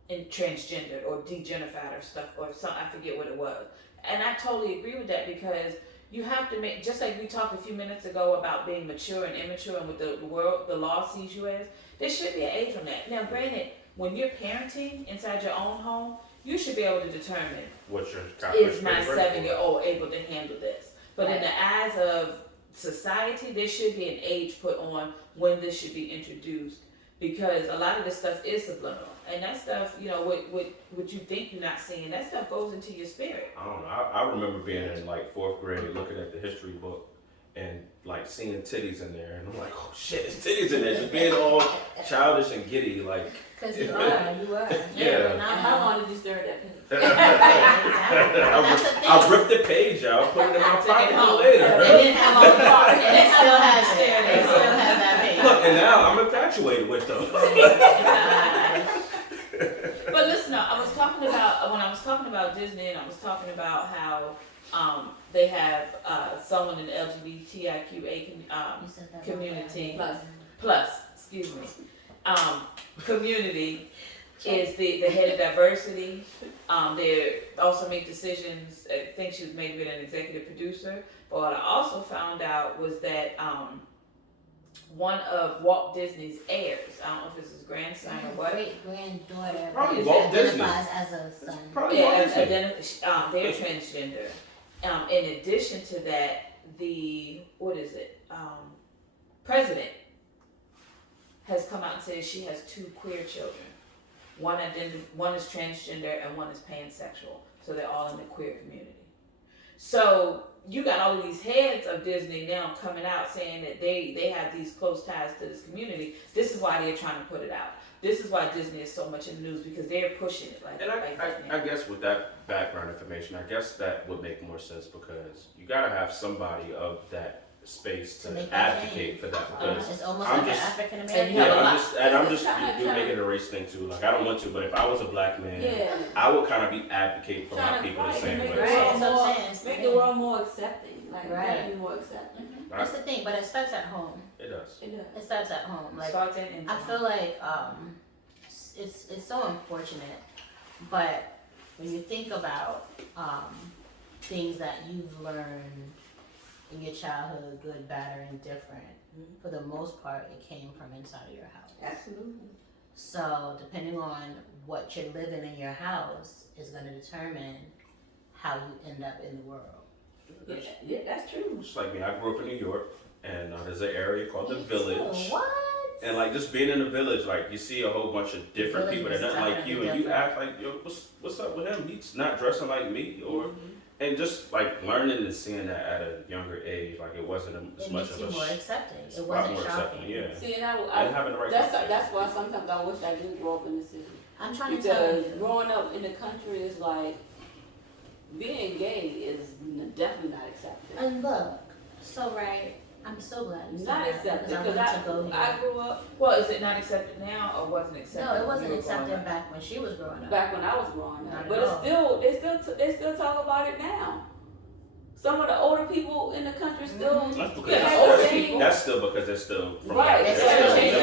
in transgender or degenerified or stuff or something. I forget what it was. And I totally agree with that, because you have to make, just like we talked a few minutes ago about being mature and immature and what the law sees you as, there should be an age on that. Now, granted, when you're parenting inside your own home, you should be able to determine, What's your is my favorite? 7-year-old able to handle this? But in the eyes of society, there should be an age put on when this should be introduced, because a lot of this stuff is subliminal, and that stuff, you know, what you think you're not seeing, that stuff goes into your spirit. I don't know. I remember being in like 4th grade, looking at the history book, and like seeing titties in there, and I'm like, oh shit, there's titties in there. Just being all childish and giddy, like. Because you are. Yeah. And how long did you stare at that page? I ripped the page out, put it in my pocket for later. It didn't have all the parts, and it still has it. It still has that page. Look, and now I'm infatuated with them. But listen, I was talking about, when I was talking about Disney, and I was talking about how they have someone in the LGBTIQA community plus, excuse me, community is the head of diversity. They also make decisions. I think she was maybe an executive producer. But what I also found out was that one of Walt Disney's heirs, I don't know if it's his grandson or what. Great granddaughter. Probably but Walt Disney. Identifies as a son. Probably Walt Disney. They're transgender. In addition to that, the president has come out and said she has 2 queer children. One is transgender and one is pansexual. So they're all in the queer community. So you got all of these heads of Disney now coming out saying that they have these close ties to this community. This is why they're trying to put it out. This is why Disney is so much in the news, because they're pushing it like. And I guess with that background information, I guess that would make more sense, because you gotta have somebody of that space to advocate for that, because It's almost I'm like just- an African American. Yeah, you're making it a race thing too. Like, I don't want to, but if I was a black man, Yeah. I would kind of be advocating for my Trying to people the fight same and make way. the Right, world that's what I'm more- saying. Make the world more accepting. Like, Right. be more accepting. That's the thing, but it starts at home. It does. It does. It starts at home. Like Starts in I feel like it's so unfortunate, but when you think about things that you've learned in your childhood, good, bad, or indifferent, for the most part, it came from inside of your house. Absolutely. So depending on what you're living in your house is going to determine how you end up in the world. Yeah, that's true. Just like me, I grew up in New York, and there's an area called the Me Village. too. What? And like, just being in the Village, like, you see a whole bunch of different Village people that was aren't like you, and you definitely act like, yo, what's up with him? He's not dressing like me, or and just like learning and seeing that at a younger age, like, it wasn't as It much makes of you a more accepting. it's It a lot wasn't more shocking. accepting, yeah. See, and And having the right that's conversation. why sometimes I wish I didn't grow up in the city. I'm trying to tell Because you. growing up in the country is like, being gay is definitely not accepted. And look, so right, I'm so glad you said Not that accepted, because I because wanted to go I here. grew up, Well, is it not accepted now, or wasn't accepted? No, it when wasn't you were growing accepted up? back when she was growing up. back when I was growing Not up, at but all. they still talk about it now. Some of the older people in the country still, That's because Yeah, that's, older that's, people. that's still because they're still from right, It's they still- still it's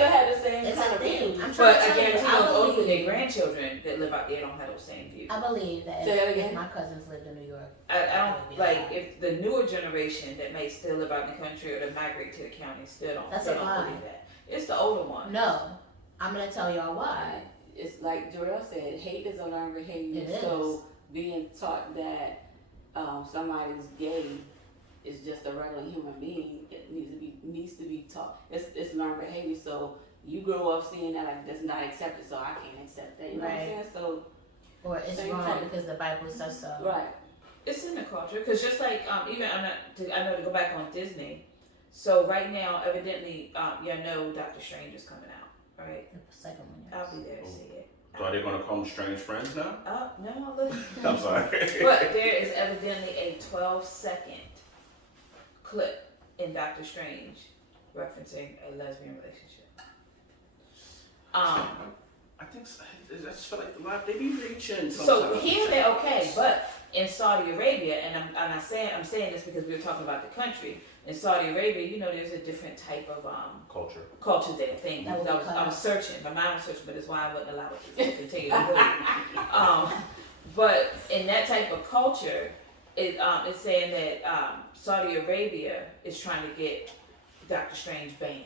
had still- the same It's kind a of thing. views. I'm But trying to I tell you, guarantee those older with their believe, grandchildren that live out there don't have those same views. I believe that Say that if again? my cousins lived in New York, I don't, like, if the newer generation that may still live out in the country or to migrate to the county still don't That's still a don't lie. believe that. It's the older one. no, I'm gonna tell y'all why. It's like Jorel said, hate is a learned behavior. It is. So being taught that somebody's gay is just a regular human being, it needs to be taught. It's learned behavior. So you grow up seeing that like that's not accepted, so I can't accept that. You know what I'm Right. saying? So Or it's Same wrong thing. because the Bible says so. right. It's in the culture, because just like even I know to go back on Disney. So right now, evidently, y'all know Doctor Strange is coming out, right? The second one, yes. I'll be there to see it. So are they gonna call them strange friends now? No, look. I'm sorry. But there is evidently a 12-second clip in Doctor Strange referencing a lesbian relationship. I think so. I just feel like the life they be reaching. So sometimes. here they're okay, but in Saudi Arabia, and I'm saying this because we were talking about the country. In Saudi Arabia, you know, there's a different type of culture there. Thing That would be I was searching, my mind was searching, but it's why I wouldn't allow it to continue to move. But in that type of culture, it's saying that Saudi Arabia is trying to get Doctor Strange banned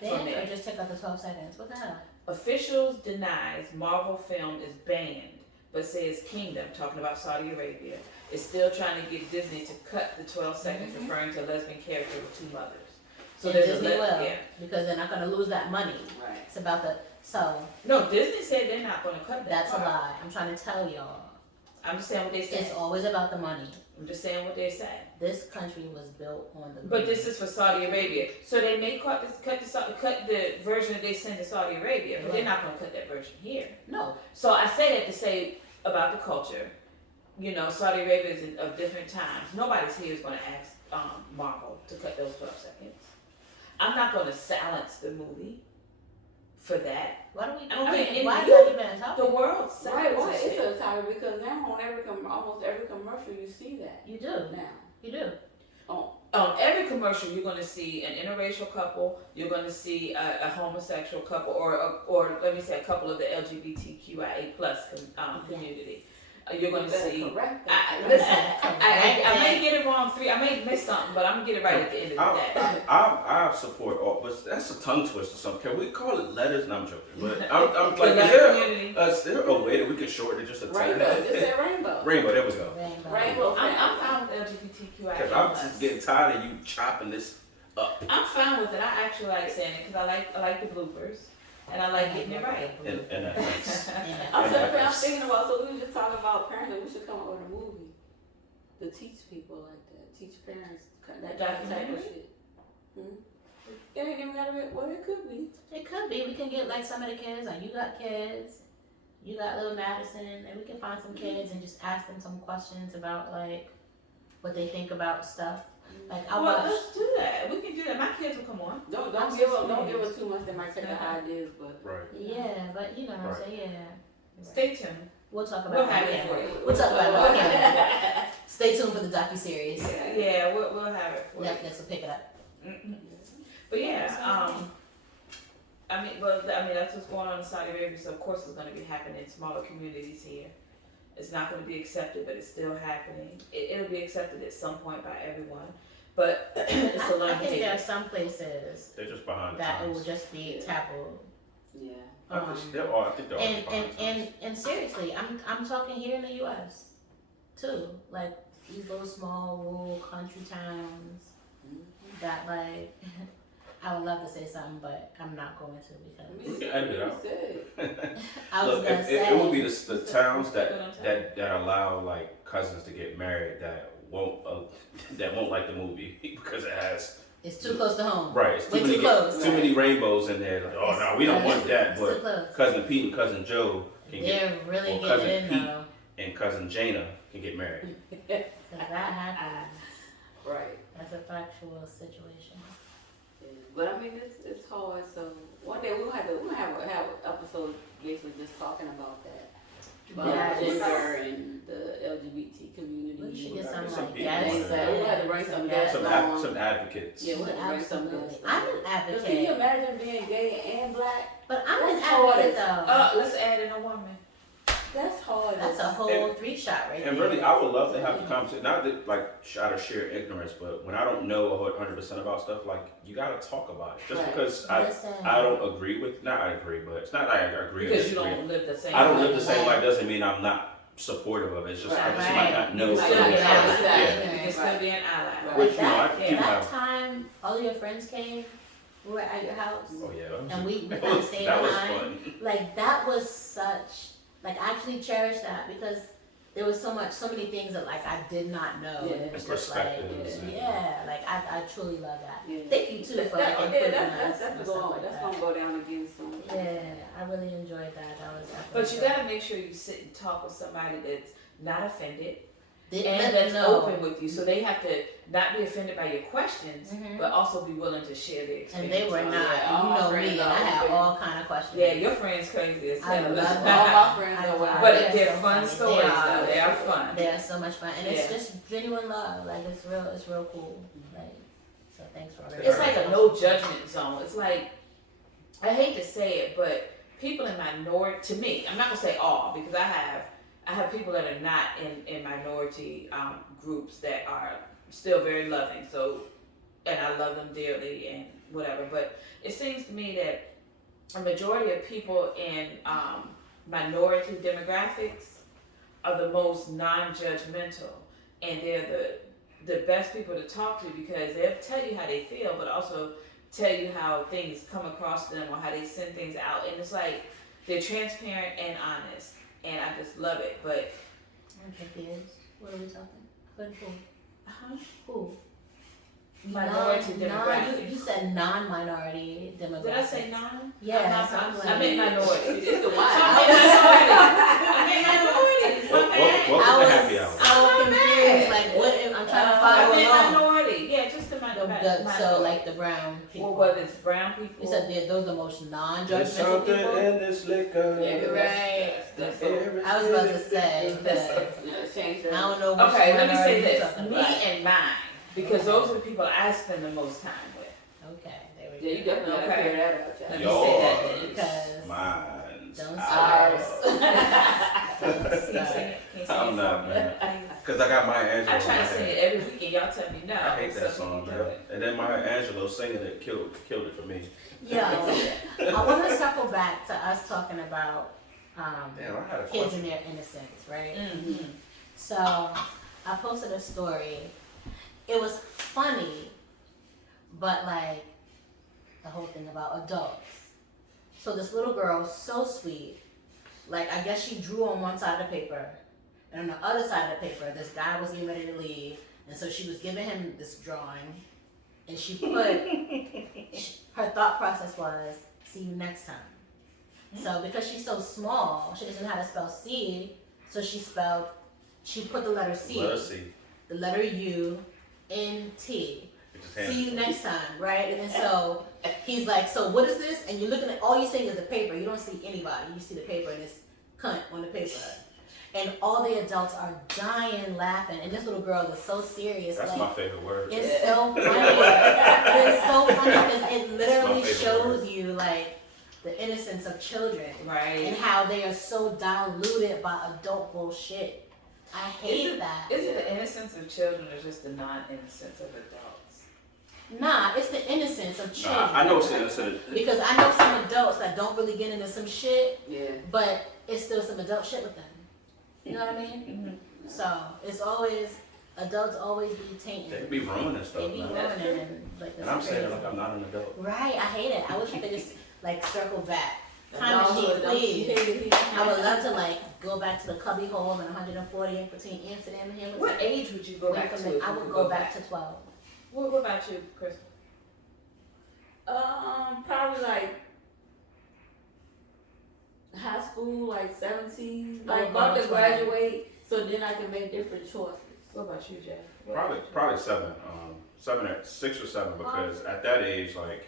Ban from it or it. just take out the 12 seconds? What the hell? Officials denies Marvel film is banned, but says Kingdom, talking about Saudi Arabia, is still trying to get Disney to cut the 12 seconds, referring to a lesbian character with two mothers. So And there's Disney a will, yeah. because they're not going to lose that money. Right. It's about the, so No, Disney said they're not going to cut that. that's a part. lie. I'm trying to tell y'all. I'm just saying what they said. It's always about the money. I'm just saying what they said. This country was built on the But this is for Saudi Arabia, so they may cut the version that they send to Saudi Arabia, but they're not going to cut that version here. No. So I say that to say about the culture. You know, Saudi Arabia is of different times. Nobody's here is going to ask Marvel to cut those 12 seconds. I'm not going to silence the movie for that. Why do we? I mean, why is you- that even a topic? The world Right, silences why? It's it. a topic because now on almost every commercial you see that You do. now. You do. On every commercial, you're going to see an interracial couple. You're going to see a homosexual couple, or let me say, a couple of the LGBTQIA plus community. You're going to see. Correct. Listen, I may get it wrong I may miss something, but I'm gonna get it right at the end of the day. I support all, but that's a tongue twister. Something. Can we call it letters? No, I'm joking. But I'm The like, black community. is there a way that we can shorten it just a tiny Rainbow. bit? Just say rainbow. Rainbow. There we go. Rainbow. I'm fine with LGBTQIA Because I'm plus. getting tired of you chopping this up. I'm fine with it. I actually like saying it because I like the bloopers and I like getting it right. And that's I'm thinking about. So we were just talking about parenting. We should come up with a movie to teach people like that. Teach parents that type of Documentary? shit. It ain't even gotta be. Well, it could be. It could be. We can get like some of the kids. Like you got kids, you got little Madison, and we can find some kids and just ask them some questions about like what they think about stuff. Like I Well, watched. let's do that. We can do that. My kids will come on. Don't I'm give so them. Don't give serious. them too much. They might take the ideas, but right. Yeah, but you know what I'm saying. Yeah. Stay tuned. We'll talk about We'll that. have it Yeah. for you. We'll talk about that. Okay. Stay tuned for the docu-series. Yeah, we'll have it for you. Netflix will pick it up. But yeah, I mean, that's what's going on in Saudi Arabia. So of course it's going to be happening in smaller communities here. It's not going to be accepted, but it's still happening. It'll be accepted at some point by everyone, but it's a I learning think there are behavior. some places They're just behind the that it will times. just be taboo. yeah. I think they're all just behind the times. And seriously, I'm talking here in the U.S. too, like these little small rural country towns that like I would love to say something, but I'm not going to We because can edit it out. I was Look, gonna it will say be the towns that allow like cousins to get married that won't like the movie because it has it's too close to home. right. It's Way too close. too many rainbows in there. Like, oh no, we don't want that. It's too But close. cousin Pete and cousin Joe can get, They're really or getting cousin in Pete. though. and cousin Jana can get married. Cause that happens. Right. That's a factual situation. Yeah. But I mean, it's hard. So one day we'll have an episode basically just talking about that. About Yes. gender and the LGBT community. We should get Get some some like people guests. on there. We'll have to bring some guests. guests. Some advocates. Yeah, we'll have to bring some Absolutely. guests. I'm an Because can you advocate, imagine being gay and black? but I'm an That's hard. advocate though. Let's add in a woman. That's hard. That's a whole 3-shot right And there. really, I would love to have the conversation. Not that like out of sheer ignorance, but when I don't know 100% about stuff, like you gotta talk about it. Just Right. because Listen. I don't agree with, not I agree, but it's not that I agree. or Because you disagree. don't live the same I don't way. live the same way doesn't mean I'm not supportive of it. It's just I just Right. might not know. You Might can still not be an know ally. exactly. You can still be an ally. Right. Which, you know, that, I keep that my. time all your friends came, we were at your house, Oh yeah, that was, and we that kinda was, stayed that was behind. fun. like that was such, like I actually cherish that because there was so many things that like I did not know. Yeah. And it was just like, Perspectives and- yeah, like I truly love that. Yeah. Thank you too for like including us That's and stuff like that's that. gonna go down again soon. Yeah, I really enjoyed that. That was definitely But you gotta make sure you sit and talk with somebody that's not offended They and let that's them know. open with you. So they have to not be offended by your questions, Mhm. but also be willing to share their experience. And they were not. Yeah, all You my know friends me, and I are had open. all kind of questions. Yeah, your friends crazy as I hell. love All that. my friends are wild. But They're they're so fun funny. stories They are. though. They are fun. They are so much fun, and it's Yeah. just genuine love. Like it's real cool. Like, so thanks for It's like a no judgment zone. It's like, I hate to say it, but people in minority, to me, I'm not gonna say all, because I have people that are not in minority groups that are still very loving. So, and I love them dearly, and whatever. But it seems to me that a majority of people in minority demographics are the most non-judgmental, and they're the best people to talk to because they'll tell you how they feel, but also tell you how things come across them or how they send things out, and it's like they're transparent and honest, and I just love it. But I'm confused. What are we talking? Who? Who? minority demographics. You said non-minority demographics. Did I say non? Yeah, I meant minority. It's the white. I meant minority. Welcome to happy hour. I was confused. Like, what? I'm trying to follow I meant along. minority. Yeah, just the minority. So, like the brown people. Well, whether it's brown people. You said those are the most There's non-judgmental something people. in this liquor. Yeah, Right. That's I was about to say, change I that. don't know which Okay, let me say minority you're this. talking Me about. and mine. Because those are the people I spend the most time with. Okay, there Yeah, we you go. definitely gotta Okay. clear that up, Let child. me say that then. Because Mine. don't Ours. Sorry. I'm not, man. Cause I got Maya Angelou. I in try my to sing head. it every week and y'all tell me no. I hate that so song, we man. do it. And then Maya Angelou singing it killed it for me. Yo, I want to circle back to us talking about Damn, I had a kids question. and their innocence, right? Mhm. So I posted a story. It was funny, but like the whole thing about adults. So this little girl, so sweet, like I guess she drew on one side of the paper, and on the other side of the paper, this guy was getting ready to leave, and so she was giving him this drawing, and she put her thought process was, "See you next time." So because she's so small, she doesn't know how to spell seed, so she put the letter C, Let us see. the letter U, N T. It just hands See it you to me. next time, right? And then so he's like, "So what is this?" And you're looking at, all you're seeing is the paper. You don't see anybody. You see the paper and it's cunt on the paper. And all the adults are dying laughing. And this little girl is so serious. That's like, my favorite word. it's so funny. It's so funny because it literally favorite shows you like the innocence of children and Right. how they are so diluted by adult bullshit. I hate that. Is it the innocence of children or just the non-innocence of adults? Nah, it's the innocence of children. Nah, I know it's the innocent. Because I know some adults that don't really get into some shit, Yeah. but it's still some adult shit with them. You know what I mean? Mm-hmm. So it's always, adults always be tainting. They be ruining They stuff, be man. ruining and like And that's I'm saying it crazy. like I'm not an adult. Right, I hate it. I wish I could just like circle back. Time Adulthood, machine, don't please. you I would love to like go back to the cubby hole in 140th between Amsterdam and Hamilton. What age would you go back to? if I you would could go back to 12. What about you, Chris? Probably like high school, like 17, I would like go about to to 20. graduate, so then I can make different choices. What about you, Jay? Probably 7. 6 or 7, because at that age, like,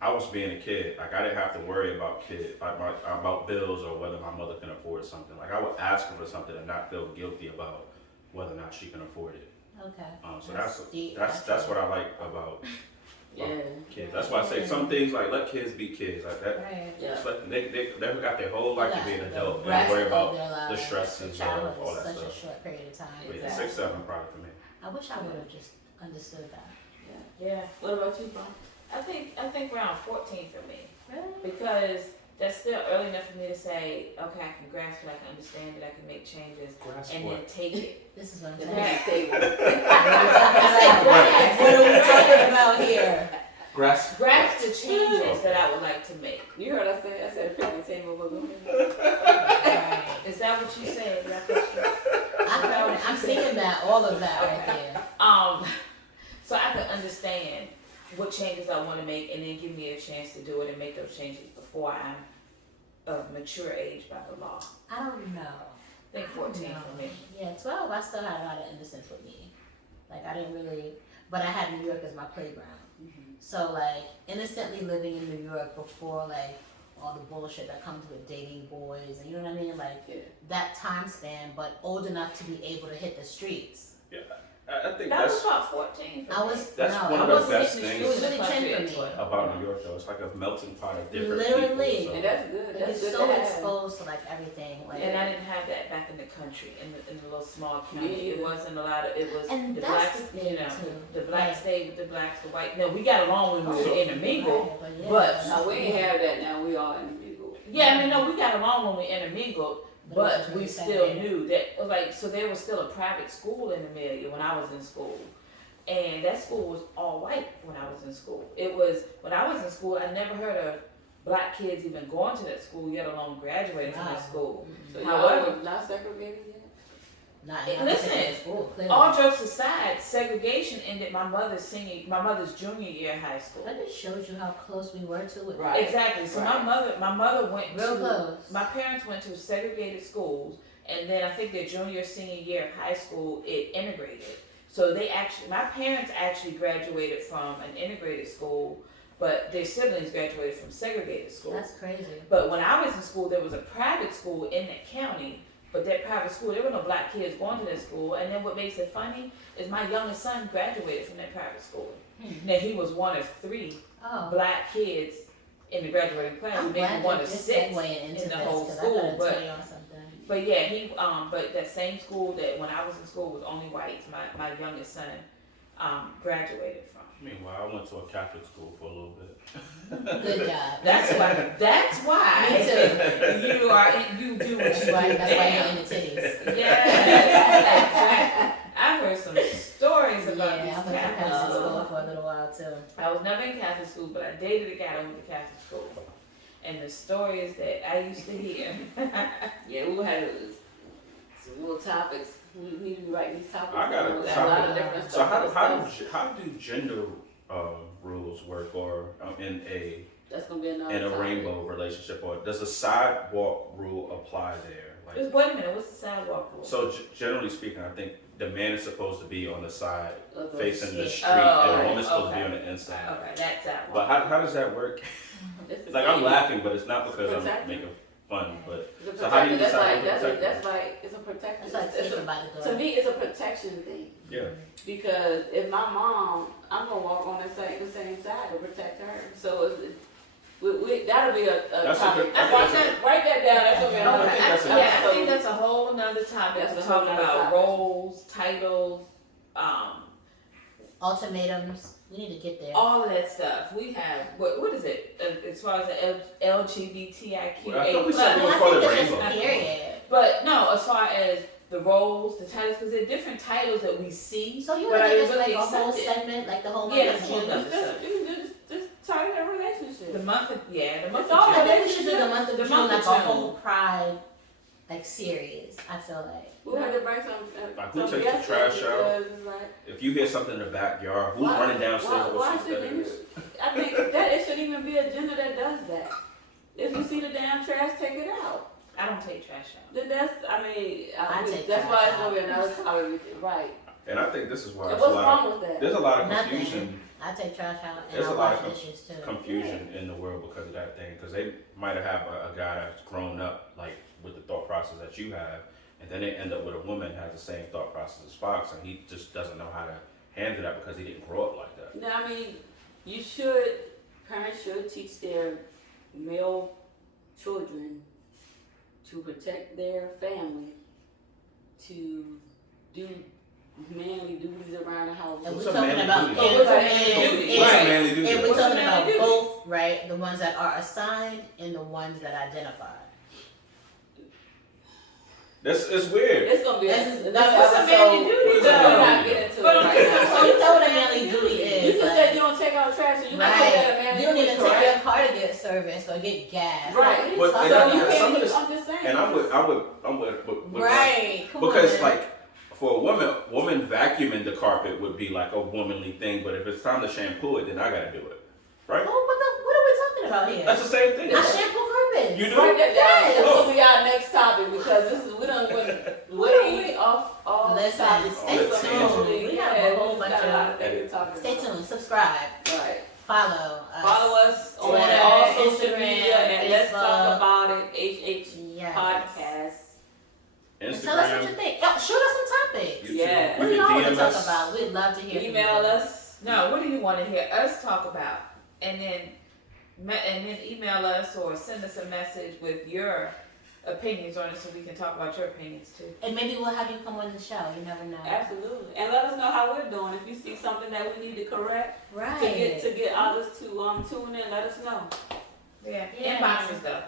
I was being a kid. Like, I didn't have to worry about about bills or whether my mother can afford something. Like, I would ask her for something and not feel guilty about whether or not she can afford it. Okay. So deep. that's what I like about Yeah. kids. That's why I say some things like let kids be kids. Like that. Right. Yeah. Just let, they got their whole life to be an adult and rest worry of about their the lives. stresses The childhood of all is that such a stuff. short period of time. But yeah, Exactly. 6, 7 probably for me. I wish I would have just understood that. Yeah. What about you, Bob? I think around 14 for me. Really? Because that's still early enough for me to say, okay, I can grasp it, I can understand it, I can make changes, Grasp and then take it. This is what I'm The saying. big table. What are we talking about here? Grasp. Grasp the changes that I would like to make. You heard I said picnic table, but go Right. Is that what you said? Is that what you- I'm seeing that, all of that right there. So I can understand what changes I want to make, and then give me a chance to do it and make those changes before I'm of mature age by the law. I don't know. I think 14 No. for me. Yeah, 12, I still had a lot of innocence with me. Like, I didn't really, but I had New York as my playground. So, like, innocently living in New York before, like, all the bullshit that comes with dating boys, and you know what I mean? Like, Yeah. that time span, but old enough to be able to hit the streets. Yeah. I think That was that's about 14 for I me. was That's no, one I of the was best it things was really Country 10 at for me. 12. about New York, though. It's like a melting pot of different Literally. people. And that's good. Like, That's you're good so to have. exposed to like everything, like And I didn't have that back in the country, in the little small county. Me It either. wasn't a lot of, it was and the that's blacks, the thing you know, too. the blacks Like, stayed with the blacks, the white. No, we got along when we were intermingled. right, yeah, but- that's No, we the ain't thing. have that now. We all in the middle. Yeah, I mean, no, we got along when we intermingled, but it we was still segregated. knew that, like, so there was still a private school in Amelia when I was in school. And that school was all white when I was in school. It was, when I was in school, I never heard of black kids even going to that school, yet alone graduating from that Wow. school. So However- y'all was not segregated yet? Not Listen, in school, clearly. All jokes aside, segregation ended my mother's junior year of high school. That just shows you how close we were to it. Right. Exactly. So Right. my mother went Real to, close. my parents went to segregated schools, and then I think their junior, senior year of high school, it integrated. So my parents actually graduated from an integrated school, but their siblings graduated from segregated school. That's crazy. But when I was in school, there was a private school in that county, but that private school, there were no black kids going to that school. And then what makes it funny is my youngest son graduated from that private school. Now he was one of 3 Oh. black kids in the graduating class, I'm maybe glad one you're of just 6 segueing into in the this, whole 'cause school, I gotta but- tell y'all something. But yeah, but that same school that when I was in school was only whites. My youngest son, graduated from. Meanwhile, I went to a Catholic school for a little bit. Good job. That's why. That's why. Me too. You do what you Right, do. that's why now. you're in the titties. Yeah. I've heard some stories about Yeah, these I went to Catholic Catholic schools. school for a little while too. I was never in Catholic school, but I dated a guy that went to Catholic school. And the stories that I used to hear. Yeah, we had some little topics. We need to write these topics. I got a down. We topic. lot of different So stuff. how do gender rules work, or in That's gonna be another a topic. rainbow relationship, or does the sidewalk rule apply there? Like, Wait a minute, what's the sidewalk rule? so generally speaking, I think the man is supposed to be on the side Of the- facing the Yeah. street, and the Oh, woman's supposed to be okay. on the inside. Okay, that's sidewalk. But how does that work? It's the Like, I'm same. laughing, but it's not because I'm Protected. making fun. But It's a so how do you protector. decide That's what like, to that's protect? like, it's a protection. That's like It's sleeping a, by the to door. me, it's a protection thing. Yeah. Because if my mom, I'm gonna walk on the same side to protect her. So that'll be a That's a topic. good- I think that's a- Write that down. That's gonna be I another. think that's a- I think that's a whole nother topic. That's We're a whole talking nother about topic. roles, titles, Ultimatums. We need to get there. all of that stuff. We have what is it as far as the LGBTIQA+. Well, I thought we said Well, we I call think it that's rainbow. just period. But no, as far as the roles, the titles, because there are different titles that we see. So you but want are to give us really like a whole accepted? segment, like the whole Yeah, month that's of a whole June? nother Just target a relationship. The month of the month It's of all June. So maybe we should do the month of The June, month like of a June. whole Pride, like series. I feel like. We had to bring some. Like, who some takes the guests trash in out? because it's like, If you hear something in the backyard, who's why- running downstairs? Why What should that you? is? I think that it should even be a gender that does that. If you see the damn trash, take it out. I don't take trash out. Then that's, I mean, I take that's trash why it's out. gonna be another topic, right? And I think this is why And there's a what's lot wrong with that? of, there's a lot of Nothing. confusion I take trash out and There's I a lot wash of dishes too. confusion in the world because of that thing. Because they might have a guy that's grown up like with the thought process that you have, and then they end up with a woman that has the same thought process as Fox, and he just doesn't know how to handle that because he didn't grow up like that. Now, I mean, parents should teach their male children to protect their family, to do manly duties around the house. And What's we're a talking manly about duty? What's a manly duty? What's a Right. manly duty? And we're What's a talking about manly duty? both, right? The ones that are assigned and the ones that identify. It's weird. It's gonna be This is- another what's a episode. manly duty, We're though? not get into it But right okay, now. So you know what a manly duty is. You just like- said you don't take out trash, and you can say that a Right. manly You don't duty, even take correct? your car to get serviced or get gas. Right. Like, what are you But- talking and So I- you about? some can't. of this- I'm just saying. And I'm with Right. Come because on. like for a woman vacuuming the carpet would be like a womanly thing, but if it's time to shampoo it, then I gotta do it, right? Oh, what are we talking about here? That's the same thing. I shampoo carpet. You do? Write that down. Yes. This will be our next topic because this is we done went way off Listen, topic. stay Oh, tuned. We have a whole bunch got a lot of. of things to talk Stay about. tuned. Subscribe. Right. Follow us. Follow us on Twitter, all social Instagram, media and let's talk Facebook. about it. HH Yes. Podcast. Instagram. Tell us what you think. Yo, shoot us some topics. YouTube. Yeah. What do You y'all can want to DM talk us. about? We'd love to hear Email from you. us. No, what do you want to hear us talk about? And then email us or send us a message with your opinions on it so we can talk about your opinions too. And maybe we'll have you come on the show. You never know. Absolutely. And let us know how we're doing. If you see something that we need to correct Right. to get others to tune in, let us know. Yeah. Yeah. Inboxes though.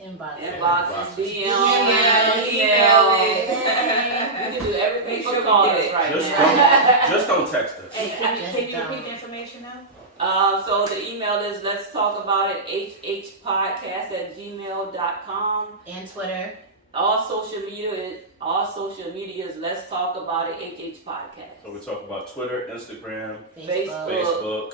Inboxes, DM, email we it. can do everything Make for sure we call get us it. right Just now. just don't text us. Hey, can you Just repeat don't. the information now? So the email is let's talk about it hhpodcast@gmail.com. And Twitter. All social media is let's talk about it HH podcast. So we talk about Twitter, Instagram, Facebook. Facebook.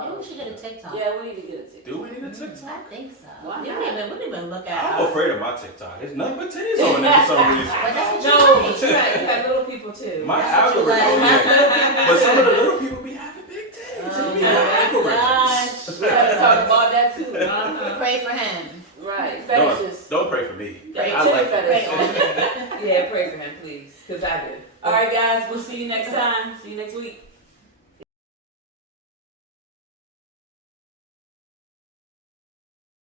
Maybe we should get a TikTok. Yeah, we need to get a TikTok. Do we need a TikTok? I think so. Why We not? didn't even look at I'm afraid of my TikTok. There's nothing but titties on there for some reason. But that's what No, you but like. you got little people too. My That's what you algorithm, like. yeah. But some of the little people be having big titties. Oh It be my the We gotta talk about that too. Pray for him. Right, algorithms. fetishes. Don't pray for me. Pray I titty like Pray fetishes. on him. Yeah, pray for him, please, because I do. All right, guys, we'll see you next time. See you next week.